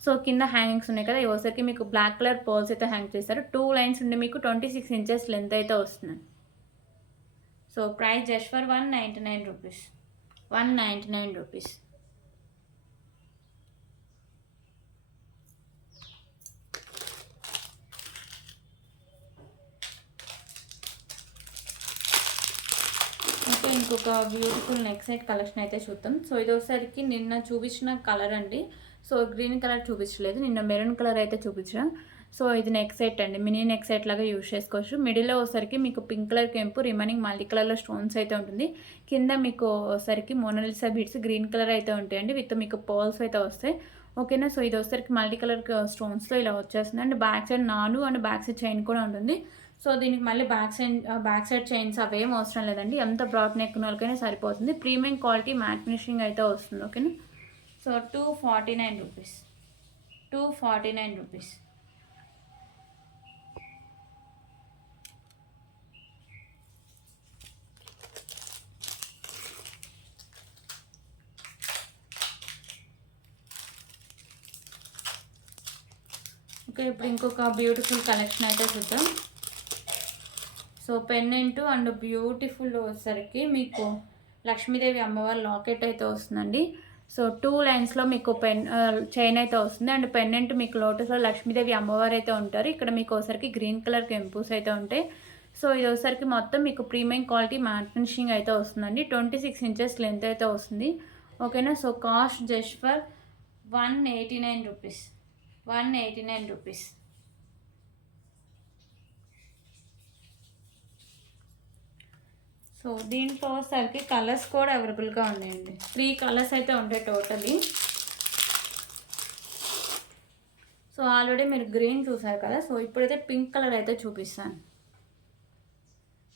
సో కింద హ్యాంగింగ్స్ ఉన్నాయి కదా, ఇవసరికి మీకు బ్లాక్ కలర్ పోల్స్ అయితే హ్యాంగ్ చేస్తారు. 2 లైన్స్ ఉండి మీకు 26 ఇంచెస్ లెంత్ అయితే వస్తుంది. So price just for ₹199. ₹199. Okay, ఇంకొక బ్యూటిఫుల్ నెక్ సెట్ కలెక్షన్ అయితే చూద్దాం. సో ఇది ఒకసారికి నిన్న చూపించిన కలర్ అండి. సో గ్రీన్ కలర్ చూపించలేదు, నిన్న మెరూన్ కలర్ అయితే చూపించాం. సో ఇది నెక్ సెట్ అండి. మినీ నెక్ సెట్ లాగా యూజ్ చేసుకోవచ్చు. మిడిల్లో ఒకసారికి మీకు పింక్ కలర్ కెంపు, రిమైనింగ్ మల్టీ కలర్లో స్టోన్స్ అయితే ఉంటుంది. కింద మీకు ఒకసారికి మోనాలిసా బీడ్స్ గ్రీన్ కలర్ అయితే ఉంటాయండి. విత్ మీకు పర్ల్స్ అయితే వస్తాయి. ఓకేనా. సో ఇది ఒకసారికి మల్టీ కలర్ స్టోన్స్తో ఇలా వచ్చేస్తుంది. అండ్ బ్యాక్ సైడ్ నాను అండ్ బ్యాక్ సైడ్ చైన్ కూడా ఉంటుంది. సో దీనికి మళ్ళీ బ్యాక్ సైడ్ చైన్స్ అవేం అవసరం లేదండి. ఎంత బ్రాడ్ నెక్ ఉన్న వాళ్ళకైనా సరిపోతుంది. ప్రీమియం క్వాలిటీ మ్యాట్ ఫినిషింగ్ అయితే వస్తుంది. ఓకేనా. సో ₹249. ₹249. ఓకే, ఇప్పుడు ఇంకొక బ్యూటిఫుల్ కలెక్షన్ అయితే చూద్దాం. సో పెండెంట్ అండ్ బ్యూటిఫుల్ వచ్చేసరికి మీకు లక్ష్మీదేవి అమ్మవారి లాకెట్ అయితే వస్తుందండి. సో 2 లైన్స్లో మీకు చైన్ అయితే వస్తుంది. అండ్ పెండెంట్ మీకు లోటస్లో లక్ష్మీదేవి అమ్మవారు అయితే ఉంటారు. ఇక్కడ మీకు ఒకసారికి గ్రీన్ కలర్ కెంపూస్ అయితే ఉంటాయి. సో ఇది ఒకసారికి మొత్తం మీకు ప్రీమియం క్వాలిటీ మ్యాట్ ఫినిషింగ్ అయితే వస్తుందండి. 26 ఇంచెస్ లెంత్ అయితే వస్తుంది. ఓకేనా. So cost just for ₹189. ₹189. So దీంట్లో సరికి కలర్స్ కూడా అవైలబుల్గా ఉన్నాయండి. 3 కలర్స్ అయితే ఉంటాయి టోటలీ. సో ఆల్రెడీ మీరు గ్రీన్ చూసారు కదా. సో ఇప్పుడైతే పింక్ కలర్ అయితే చూపిస్తాను.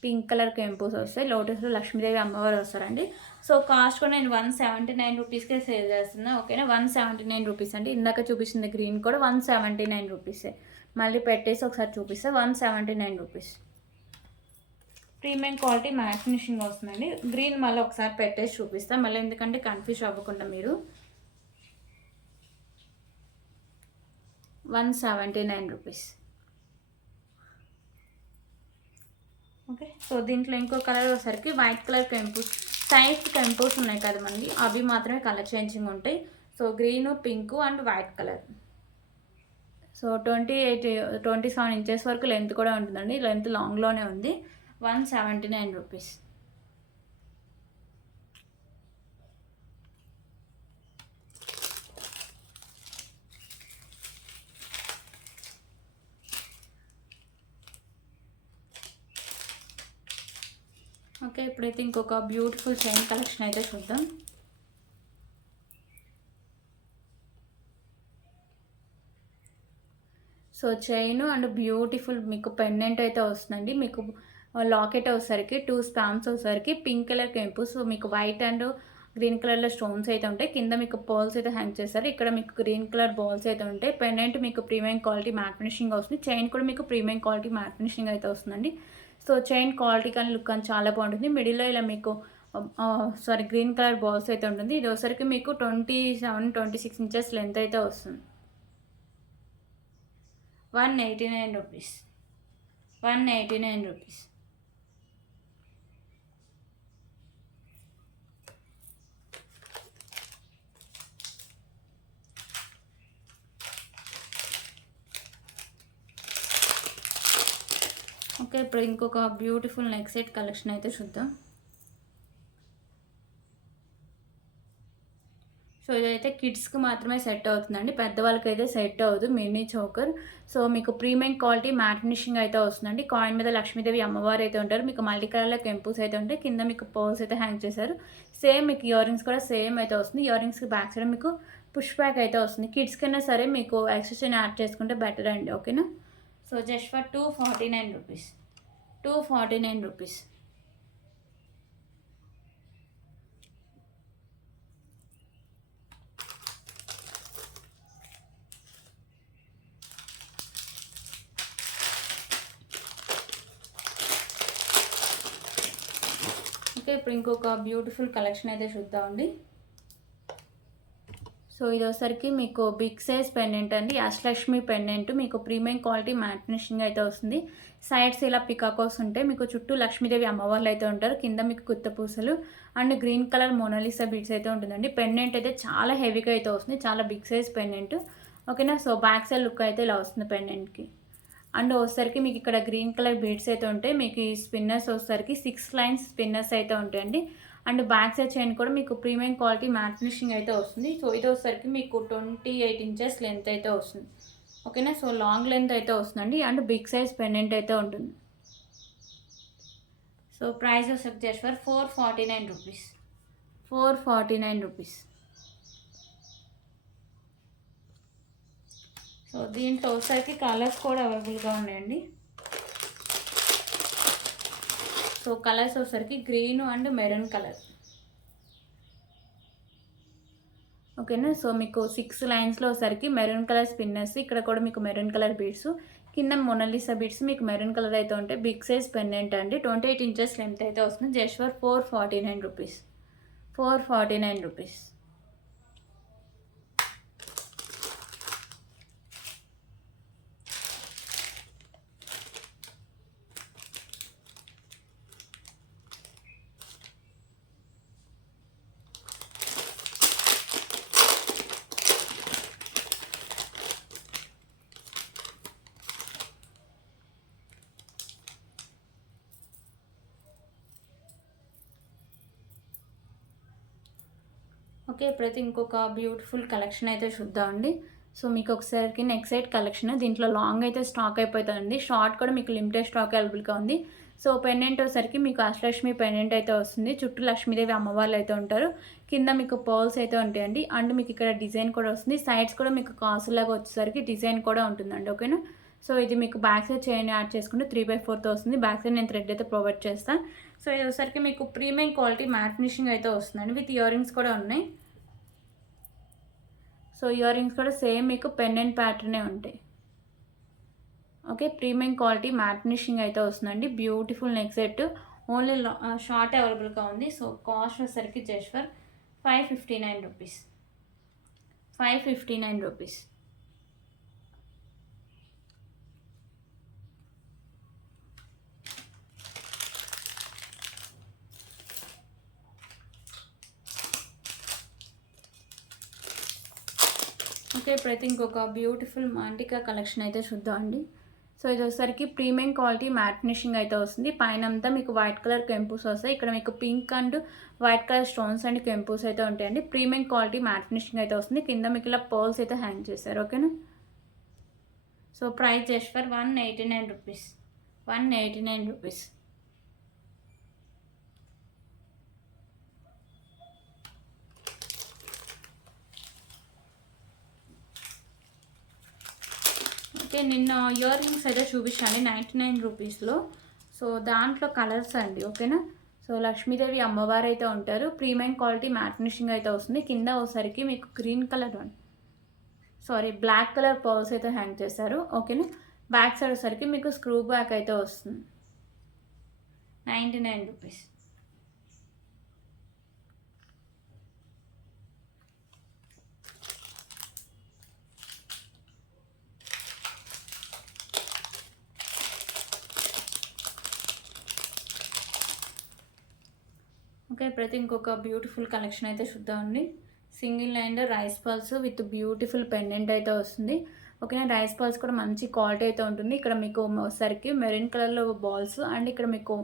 పింక్ కలర్ కెంపూస్ వస్తాయి. లోటస్లో లక్ష్మీదేవి అమ్మవారు వస్తారండి. సో కాస్ట్ కూడా నేను ₹179కే సేల్ చేస్తున్నా. ఓకేనా. ₹179 అండి. ఇందాక చూపించింది గ్రీన్ కూడా ₹179. మళ్ళీ పెట్టేసి ఒకసారి చూపిస్తే ₹179. ప్రీమియం క్వాలిటీ మ్యాట్ ఫినిషింగ్ వస్తుందండి. గ్రీన్ మళ్ళీ ఒకసారి పెట్టేసి చూపిస్తాను మళ్ళీ, ఎందుకంటే కన్ఫ్యూజ్ అవ్వకుండా మీరు. ₹179. ఓకే. సో దీంట్లో ఇంకో కలర్ వచ్చేసరికి వైట్ కలర్ కెంపూస్, సైజ్ కెంపూస్ ఉన్నాయి కదా మనకి, అవి మాత్రమే కలర్ చేంజింగ్ ఉంటాయి. So green, pink and white colour. So 27 inches వరకు లెంత్ కూడా ఉంటుందండి. లెంత్ లాంగ్లోనే ఉంది. ₹179. ఓకే, ఇప్పుడైతే ఇంకొక బ్యూటిఫుల్ చైన్ కలెక్షన్ అయితే చూద్దాం. సో చైన్ అండ్ బ్యూటిఫుల్ మీకు పెండెంట్ అయితే వస్తుందండి. మీకు లాకెట్ వచ్చేసరికి 2 స్పామ్స్ వచ్చేసరికి పింక్ కలర్ కెంపు. సో మీకు వైట్ అండ్ గ్రీన్ కలర్‌లో స్టోన్స్ అయితే ఉంటాయి. కింద మీకు పర్ల్స్ అయితే హ్యాంగ్ చేశారు. ఇక్కడ మీకు గ్రీన్ కలర్ బాల్స్ అయితే ఉంటాయి. పెండెంట్ మీకు ప్రీమియం క్వాలిటీ మ్యాట్ ఫినిషింగ్ వస్తుంది. చైన్ కూడా మీకు ప్రీమియం క్వాలిటీ మ్యాట్ ఫినిషింగ్ అయితే వస్తుందండి. సో చైన్ క్వాలిటీ కానీ లుక్ కానీ చాలా బాగుంటుంది. మిడిల్‌లో ఇలా మీకు గ్రీన్ కలర్ బాల్స్ అయితే ఉంటుంది. ఇది వచ్చేసరికి మీకు 27, 26 ఇంచెస్ లెంత్ అయితే వస్తుంది. 189 రూపీస్. 189 రూపీస్. ఓకే, ఇప్పుడు ఇంకొక బ్యూటిఫుల్ నెక్ సెట్ కలెక్షన్ అయితే చూద్దాం. సో ఇదైతే కిడ్స్కి మాత్రమే సెట్ అవుతుందండి, పెద్దవాళ్ళకి అయితే సెట్ అవ్వదు. Mini choker. సో మీకు ప్రీమియం క్వాలిటీ మ్యాట్ ఫినిషింగ్ అయితే వస్తుందండి. కాయిన్ మీద లక్ష్మీదేవి అమ్మవారు అయితే ఉంటారు. మీకు మల్టీ కలర్లో కెంపుస్ అయితే ఉంటాయి. కింద మీకు పర్ల్స్ అయితే హ్యాంగ్ చేశారు. సేమ్ మీకు ఇయర్ రింగ్స్ కూడా సేమ్ అయితే వస్తుంది. ఇయర్ రింగ్స్కి బ్యాక్ సైడ్ మీకు పుష్ బ్యాక్ అయితే వస్తుంది. కిడ్స్ కన్నా సరే మీకు ఎక్స్టెన్షన్ యాడ్ చేసుకుంటే బెటర్ అండి. ఓకేనా. So just for 249 rupees. 249 rupees. Okay, ఇప్పుడు ఇంకొక బ్యూటిఫుల్ కలెక్షన్ అయితే చూద్దామండి. సో ఇది వచ్చరికి మీకు బిగ్ సైజ్ పెండెంట్ అండి. అష్టలక్ష్మి పెండెంట్ మీకు ప్రీమియం క్వాలిటీ మ్యాట్ ఫినిషింగ్ అయితే వస్తుంది. సైడ్స్ ఇలా పికాకోస్ ఉంటాయి. మీకు చుట్టూ లక్ష్మీదేవి అమ్మవార్లు అయితే ఉంటారు. కింద మీకు గుత్త పూసలు and green colour Mona Lisa beads అయితే ఉంటుందండి. పెండెంట్ అయితే చాలా హెవీగా అయితే వస్తుంది. చాలా బిగ్ సైజ్ పెండెంట్. ఓకేనా. సో బ్యాక్ సైడ్ లుక్ అయితే ఇలా వస్తుంది పెండెంట్కి. అండ్ వచ్చేసరికి మీకు ఇక్కడ గ్రీన్ కలర్ బీడ్స్ అయితే ఉంటాయి. మీకు ఈ స్పిన్నర్స్ వచ్చేసరికి 6 లైన్స్ స్పిన్నర్స్ అయితే ఉంటాయండి. అండ్ బ్యాక్ సైడ్ చైన్ కూడా మీకు ప్రీమియం క్వాలిటీ మ్యాట్ ఫినిషింగ్ అయితే వస్తుంది. సో ఇది వచ్చేసరికి మీకు 28 ఇంచెస్ లెంత్ అయితే వస్తుంది. ఓకేనా. సో లాంగ్ లెంత్ అయితే వస్తుందండి. అండ్ బిగ్ సైజ్ పెండెంట్ అయితే ఉంటుంది. సో ప్రైస్ వచ్చేసరికి just for 449 rupees. 449 rupees. So దీంట్లో వచ్చేసరికి కలర్స్ కూడా అవైలబుల్గా ఉన్నాయండి. సో కలర్స్ వచ్చేసరికి గ్రీన్ అండ్ మెరూన్ కలర్. ఓకేనా. సో మీకు 6 లైన్స్లో వచ్చేసరికి మెరూన్ కలర్ స్పిన్నర్స్. ఇక్కడ కూడా మీకు మెరూన్ కలర్ బీడ్స్. కింద మొనాలిసా బీడ్స్ మీకు మెరూన్ కలర్ అయితే ఉంటాయి. బిగ్ సైజ్ పెండెంట్ అండి. 28 ఇంచెస్ లెంత్ అయితే వస్తుంది. Just for 449 rupees. 449 rupees. Okay, ఇప్పుడైతే ఇంకొక బ్యూటిఫుల్ కలెక్షన్ అయితే చూద్దామండి. సో మీకు ఒకసారికి నెక్ సైడ్ కలెక్షన్. దీంట్లో లాంగ్ అయితే స్టాక్ అయిపోతుందండి. షార్ట్ కూడా మీకు లిమిటెడ్ స్టాక్ అవైలబుల్గా ఉంది. సో పెండెంట్ వచ్చేసరికి మీకు అష్టలక్ష్మి పెండెంట్ అయితే వస్తుంది. చుట్టూ లక్ష్మీదేవి అమ్మవార్లు అయితే ఉంటారు. కింద మీకు పర్ల్స్ అయితే ఉంటాయండి. అండ్ మీకు ఇక్కడ డిజైన్ కూడా వస్తుంది. సైడ్స్ కూడా మీకు కాసులాగా వచ్చేసరికి డిజైన్ కూడా ఉంటుందండి. ఓకేనా. సో ఇది మీకు బ్యాక్ సైడ్ చైన్ యాడ్ చేసుకుంటే 3/4 వస్తుంది. బ్యాక్ సైడ్ నేను థ్రెడ్ అయితే ప్రొవైడ్ చేస్తాను. సో ఇది వచ్చేసరికి మీకు ప్రీమియం క్వాలిటీ మ్యాట్ ఫినిషింగ్ అయితే వస్తుందండి. విత్ ఇయర్ రింగ్స్ కూడా ఉన్నాయి. సో ఇయర్ రింగ్స్ కూడా సేమ్ మీకు పెండెంట్ ప్యాటర్నే ఉంటాయి. Okay, premium quality matte finishing అయితే వస్తుందండి. Beautiful neck set. Only short అవైలబుల్గా ఉంది. సో కాస్ట్ వచ్చేసరికి just for 559 rupees. 559 rupees. Okay, ఇప్పుడైతే ఇంకొక బ్యూటిఫుల్ మాంటికా కలెక్షన్ అయితే చూద్దామండి. సో ఇది వచ్చేసరికి ప్రీమియం క్వాలిటీ మ్యాట్ ఫినిషింగ్ అయితే వస్తుంది. పైన అంతా మీకు వైట్ కలర్ కెంపూస్ వస్తాయి. ఇక్కడ మీకు pink and white colour stones and కెంపూస్ అయితే ఉంటాయండి. ప్రీమియం క్వాలిటీ మ్యాట్ ఫినిషింగ్ అయితే వస్తుంది. కింద మీకు ఇలా పర్ల్స్ అయితే హ్యాంగ్ చేశారు. ఓకేనా. So price just for 189 rupees. 189 rupees. Okay, నిన్న ఇయర్ రింగ్స్ అయితే చూపించాను 99 రూపీస్లో. సో దాంట్లో కలర్స్ అండి, ఓకేనా. సో లక్ష్మీదేవి అమ్మవారు అయితే ఉంటారు. ప్రీమియం క్వాలిటీ మ్యాట్ ఫినిషింగ్ అయితే వస్తుంది. కింద ఒకసారికి మీకు green colour black colour pearls అయితే హ్యాంగ్ చేశారు, ఓకేనా. బ్యాక్ సైడ్ వచ్చేసరికి మీకు స్క్రూ బ్యాక్ అయితే వస్తుంది. 99 రూపీస్. ఓకే, ప్రతి ఇంకొక బ్యూటిఫుల్ కలెక్షన్ అయితే చూద్దామండి. Single line rice pearls with beautiful pendant అయితే వస్తుంది, ఓకేనా. రైస్ పల్స్ కూడా మంచి క్వాలిటీ అయితే ఉంటుంది. ఇక్కడ మీకు వచ్చేసరికి మెరూన్ కలర్లో బాల్స్ అండ్ ఇక్కడ మీకు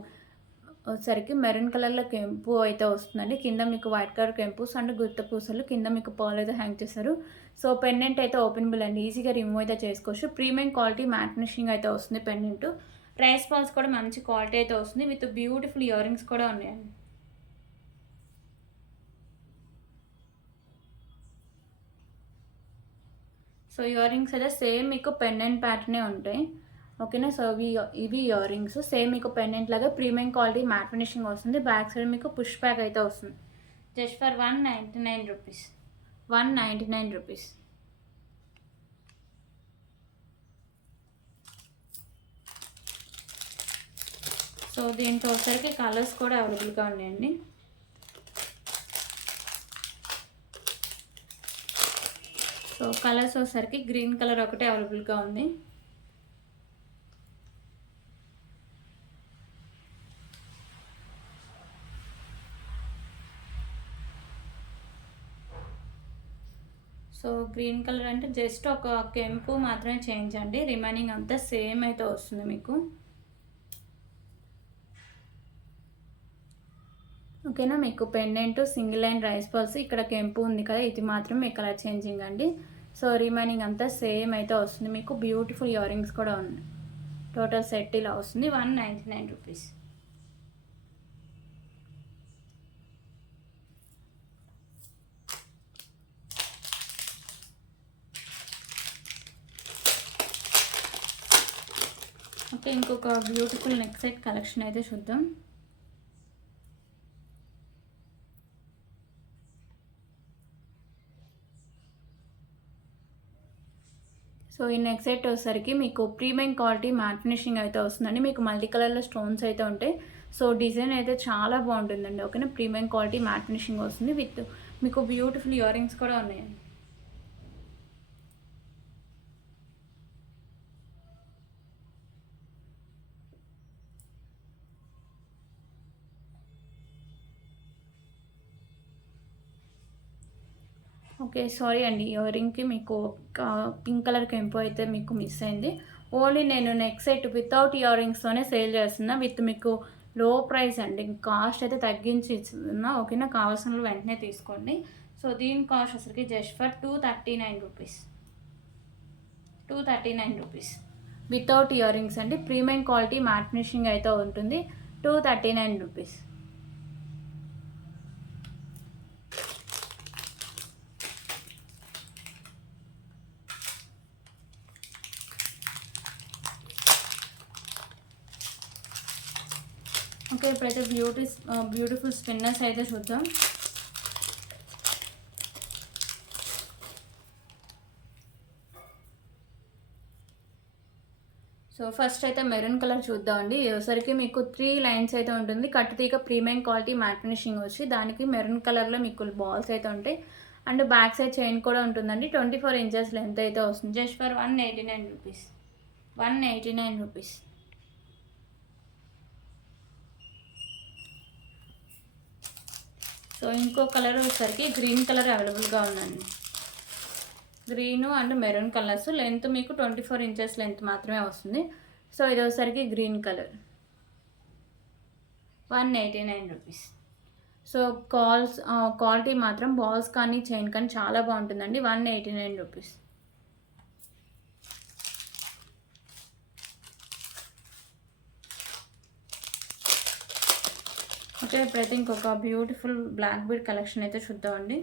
వచ్చేసరికి మెరూన్ కలర్లో కెంపు అయితే వస్తుందండి. కింద మీకు వైట్ కలర్ కెంపుస్ అండ్ గుత్త పూసలు, కింద మీకు పర్ల్ అయితే హ్యాంగ్ చేశారు. సో పెండెంట్ అయితే ఓపెనబుల్ అండి, ఈజీగా రిమూవ్ అయితే చేసుకోవచ్చు. ప్రీమియం క్వాలిటీ మ్యాట్ ఫినిషింగ్ అయితే వస్తుంది పెండెంట్. రైస్ పల్స్ కూడా మంచి క్వాలిటీ అయితే వస్తుంది విత్ బ్యూటిఫుల్ ఇయర్ రింగ్స్ కూడా ఉన్నాయండి. సో ఇయర్ రింగ్స్ అయితే సేమ్ మీకు పెండెంట్ ప్యాటర్నే ఉంటాయి, ఓకేనా. సో ఇవి ఇయర్ రింగ్స్ సేమ్ మీకు పెండెంట్ లాగా ప్రీమియం క్వాలిటీ మ్యాట్ ఫినిషింగ్ వస్తుంది. బ్యాక్ సైడ్ మీకు పుష్ బ్యాక్ అయితే వస్తుంది. Just for 199 rupees. 199 rupees. So దీంట్లో వచ్చరికి కలర్స్ కూడా అవైలబుల్గా ఉన్నాయండి. సో కలర్స్ వచ్చేసరికి గ్రీన్ కలర్ ఒకటే అవైలబుల్గా ఉంది. సో గ్రీన్ కలర్ అంటే జస్ట్ ఒక కెంపు మాత్రమే చేంజ్ అండి, రిమైనింగ్ అంతా సేమ్ అయితే వస్తుంది మీకు, ఓకేనా. మీకు pendant single line rice pearls, ఇక్కడ కెంపు ఉంది కదా, ఇది మాత్రం మీ కలర్ చేంజింగ్ అండి. సో రిమైనింగ్ అంతా సేమ్ అయితే వస్తుంది మీకు. బ్యూటిఫుల్ ఇయర్ రింగ్స్ కూడా ఉన్నాయి. టోటల్ సెట్ ఇలా వస్తుంది. 199 రూపీస్. ఓకే, ఇంకొక బ్యూటిఫుల్ నెక్ సెట్ కలెక్షన్ అయితే చూద్దాం. సో ఈ నెక్ సెట్ వచ్చేసరికి మీకు ప్రీమియం క్వాలిటీ మ్యాట్ ఫినిషింగ్ అయితే వస్తుందండి. మీకు మల్టీ కలర్లో స్టోన్స్ అయితే ఉంటాయి. సో డిజైన్ అయితే చాలా బాగుంటుందండి, ఓకేనా. ప్రీమియం క్వాలిటీ మ్యాట్ ఫినిషింగ్ వస్తుంది విత్ మీకు బ్యూటిఫుల్ ఇయర్ రింగ్స్ కూడా ఉన్నాయండి. ఓకే, సారీ అండి, ఇయర్ రింగ్కి మీకు పింక్ కలర్ కెంపు అయితే మీకు మిస్ అయింది. ఓన్లీ నేను నెక్ సెట్ వితౌట్ ఇయర్ రింగ్స్తోనే సేల్ చేస్తున్నా, విత్ మీకు లో ప్రైస్ అండి. కాస్ట్ అయితే తగ్గించి ఇస్తున్నా, ఓకేనా. కావాల్సిన వెంటనే తీసుకోండి. సో దీని కాస్ట్ అసలుకి just for 239 rupees. 239 rupees without ear rings అండి. ప్రీమియం క్వాలిటీ మ్యాట్ ఫినిషింగ్ అయితే ఉంటుంది. 239 రూపీస్. ఓకే, ఇప్పుడైతే బ్యూటిఫుల్ స్పిన్నర్స్ అయితే చూద్దాం. సో ఫస్ట్ అయితే మెరూన్ కలర్ చూద్దామండి. ఒకసారికి మీకు 3 లైన్స్ అయితే ఉంటుంది. కట్టుతీగ ప్రీమియం క్వాలిటీ మ్యాట్ ఫినిషింగ్ వచ్చి దానికి మెరూన్ కలర్లో మీకు బాల్స్ అయితే ఉంటాయి. అండ్ బ్యాక్ సైడ్ చైన్ కూడా ఉంటుందండి. 24 ఇంచెస్ లెంత్ అయితే వస్తుంది. Just for 189 rupees. 189 rupees. So ఇంకో కలర్ వచ్చేసరికి గ్రీన్ కలర్ అవైలబుల్గా ఉందండి. Green and maroon colours, length మీకు 24 ఇంచెస్ లెంత్ మాత్రమే వస్తుంది. సో ఇది వచ్చేసరికి green colour. 189 rupees. So quality మాత్రం బాల్స్ కానీ చైన్ కానీ చాలా బాగుంటుందండి. 189 రూపీస్. ఓకే, ఇప్పుడైతే ఇంకొక బ్యూటిఫుల్ బ్లాక్ బీడ్ కలెక్షన్ అయితే చూద్దామండి.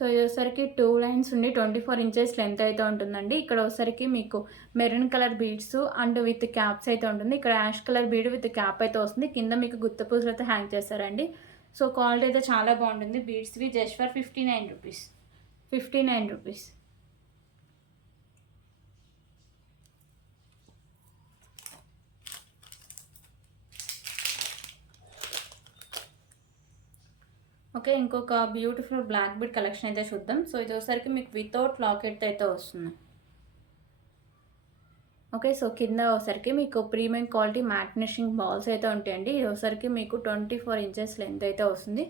సో ఇది వచ్చేసరికి 2 లైన్స్ ఉండి 24 ఇంచెస్ లెంత్ అయితే ఉంటుందండి. ఇక్కడ వచ్చేసరికి మీకు maroon colour beads and with caps అయితే ఉంటుంది. ఇక్కడ ash colour bead with cap అయితే వస్తుంది. కింద మీకు గుత్త పూసలు అయితే హ్యాంగ్ చేస్తారండి. సో క్వాలిటీ అయితే చాలా బాగుంటుంది. బీడ్స్వి just for 59 rupees. 59 rupees. Okay, ఇంకొక బ్యూటిఫుల్ బ్లాక్ బీడ్ కలెక్షన్ అయితే చూద్దాం. సో ఇది వచ్చేసరికి మీకు వితౌట్ లాకెట్ అయితే వస్తుంది. ఓకే, సో కింద ఒకసారికి మీకు premium quality matte finishing balls అయితే ఉంటాయండి. ఇది ఒకసారికి మీకు 24 ఇంచెస్ లెంత్ అయితే వస్తుంది.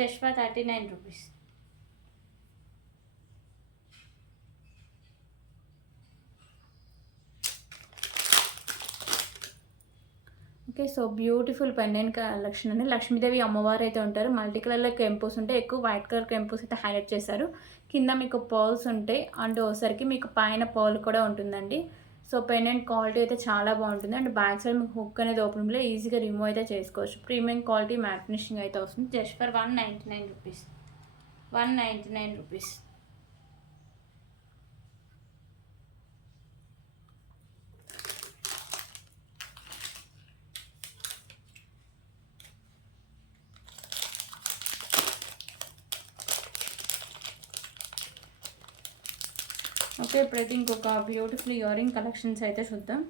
Just for 39 rupees. Okay, so beautiful pendant collection అండి. లక్ష్మీదేవి అమ్మవారు అయితే ఉంటారు. మల్టీ కలర్లో కెంపోస్ ఉంటాయి. ఎక్కువ వైట్ కలర్ కెంపోస్ అయితే హైలైట్ చేశారు. కింద మీకు పర్ల్స్ ఉంటాయి అండ్ ఒకసారికి మీకు పైన పర్ల్ కూడా ఉంటుందండి. సో పెండెంట్ క్వాలిటీ అయితే చాలా బాగుంటుంది. అండ్ బ్యాక్ సైడ్ మీకు హుక్ అనేది ఓపెన్లో ఈజీగా రిమూవ్ అయితే చేసుకోవచ్చు. ప్రీమియం క్వాలిటీ మ్యాట్ ఫినిషింగ్ అయితే వస్తుంది. Just for 199 rupees. 199 rupees. Okay, ఇప్పుడైతే ఇంకొక బ్యూటిఫుల్ ఇయరింగ్ కలెక్షన్స్ అయితే చూద్దాం.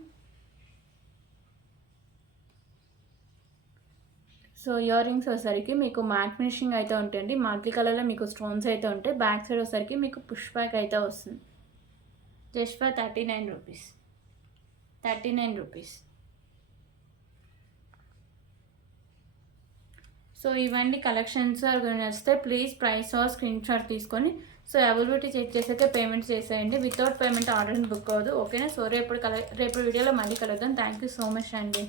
సో ఇయర్ రింగ్స్ వచ్చేసరికి మీకు మ్యాట్ ఫినిషింగ్ అయితే ఉంటాయండి. మల్టీ కలర్లో మీకు స్టోన్స్ అయితే ఉంటాయి. బ్యాక్ సైడ్ వచ్చేసరికి మీకు పుష్ బ్యాక్ అయితే వస్తుంది. Just for 39 rupees. 39 rupees. So ఇవన్నీ కలెక్షన్స్ వస్తే please price or screen shot తీసుకొని సో అవైలబిలిటీ చెక్ చేసాక పేమెంట్ చేసేయండి. వితౌట్ పేమెంట్ ఆర్డర్ని బుక్ అవ్వదు. ఓకేనా? సో రేపు వీడియోలో మళ్ళీ కలుద్దాం. థ్యాంక్ యూ సో మచ్ అండి.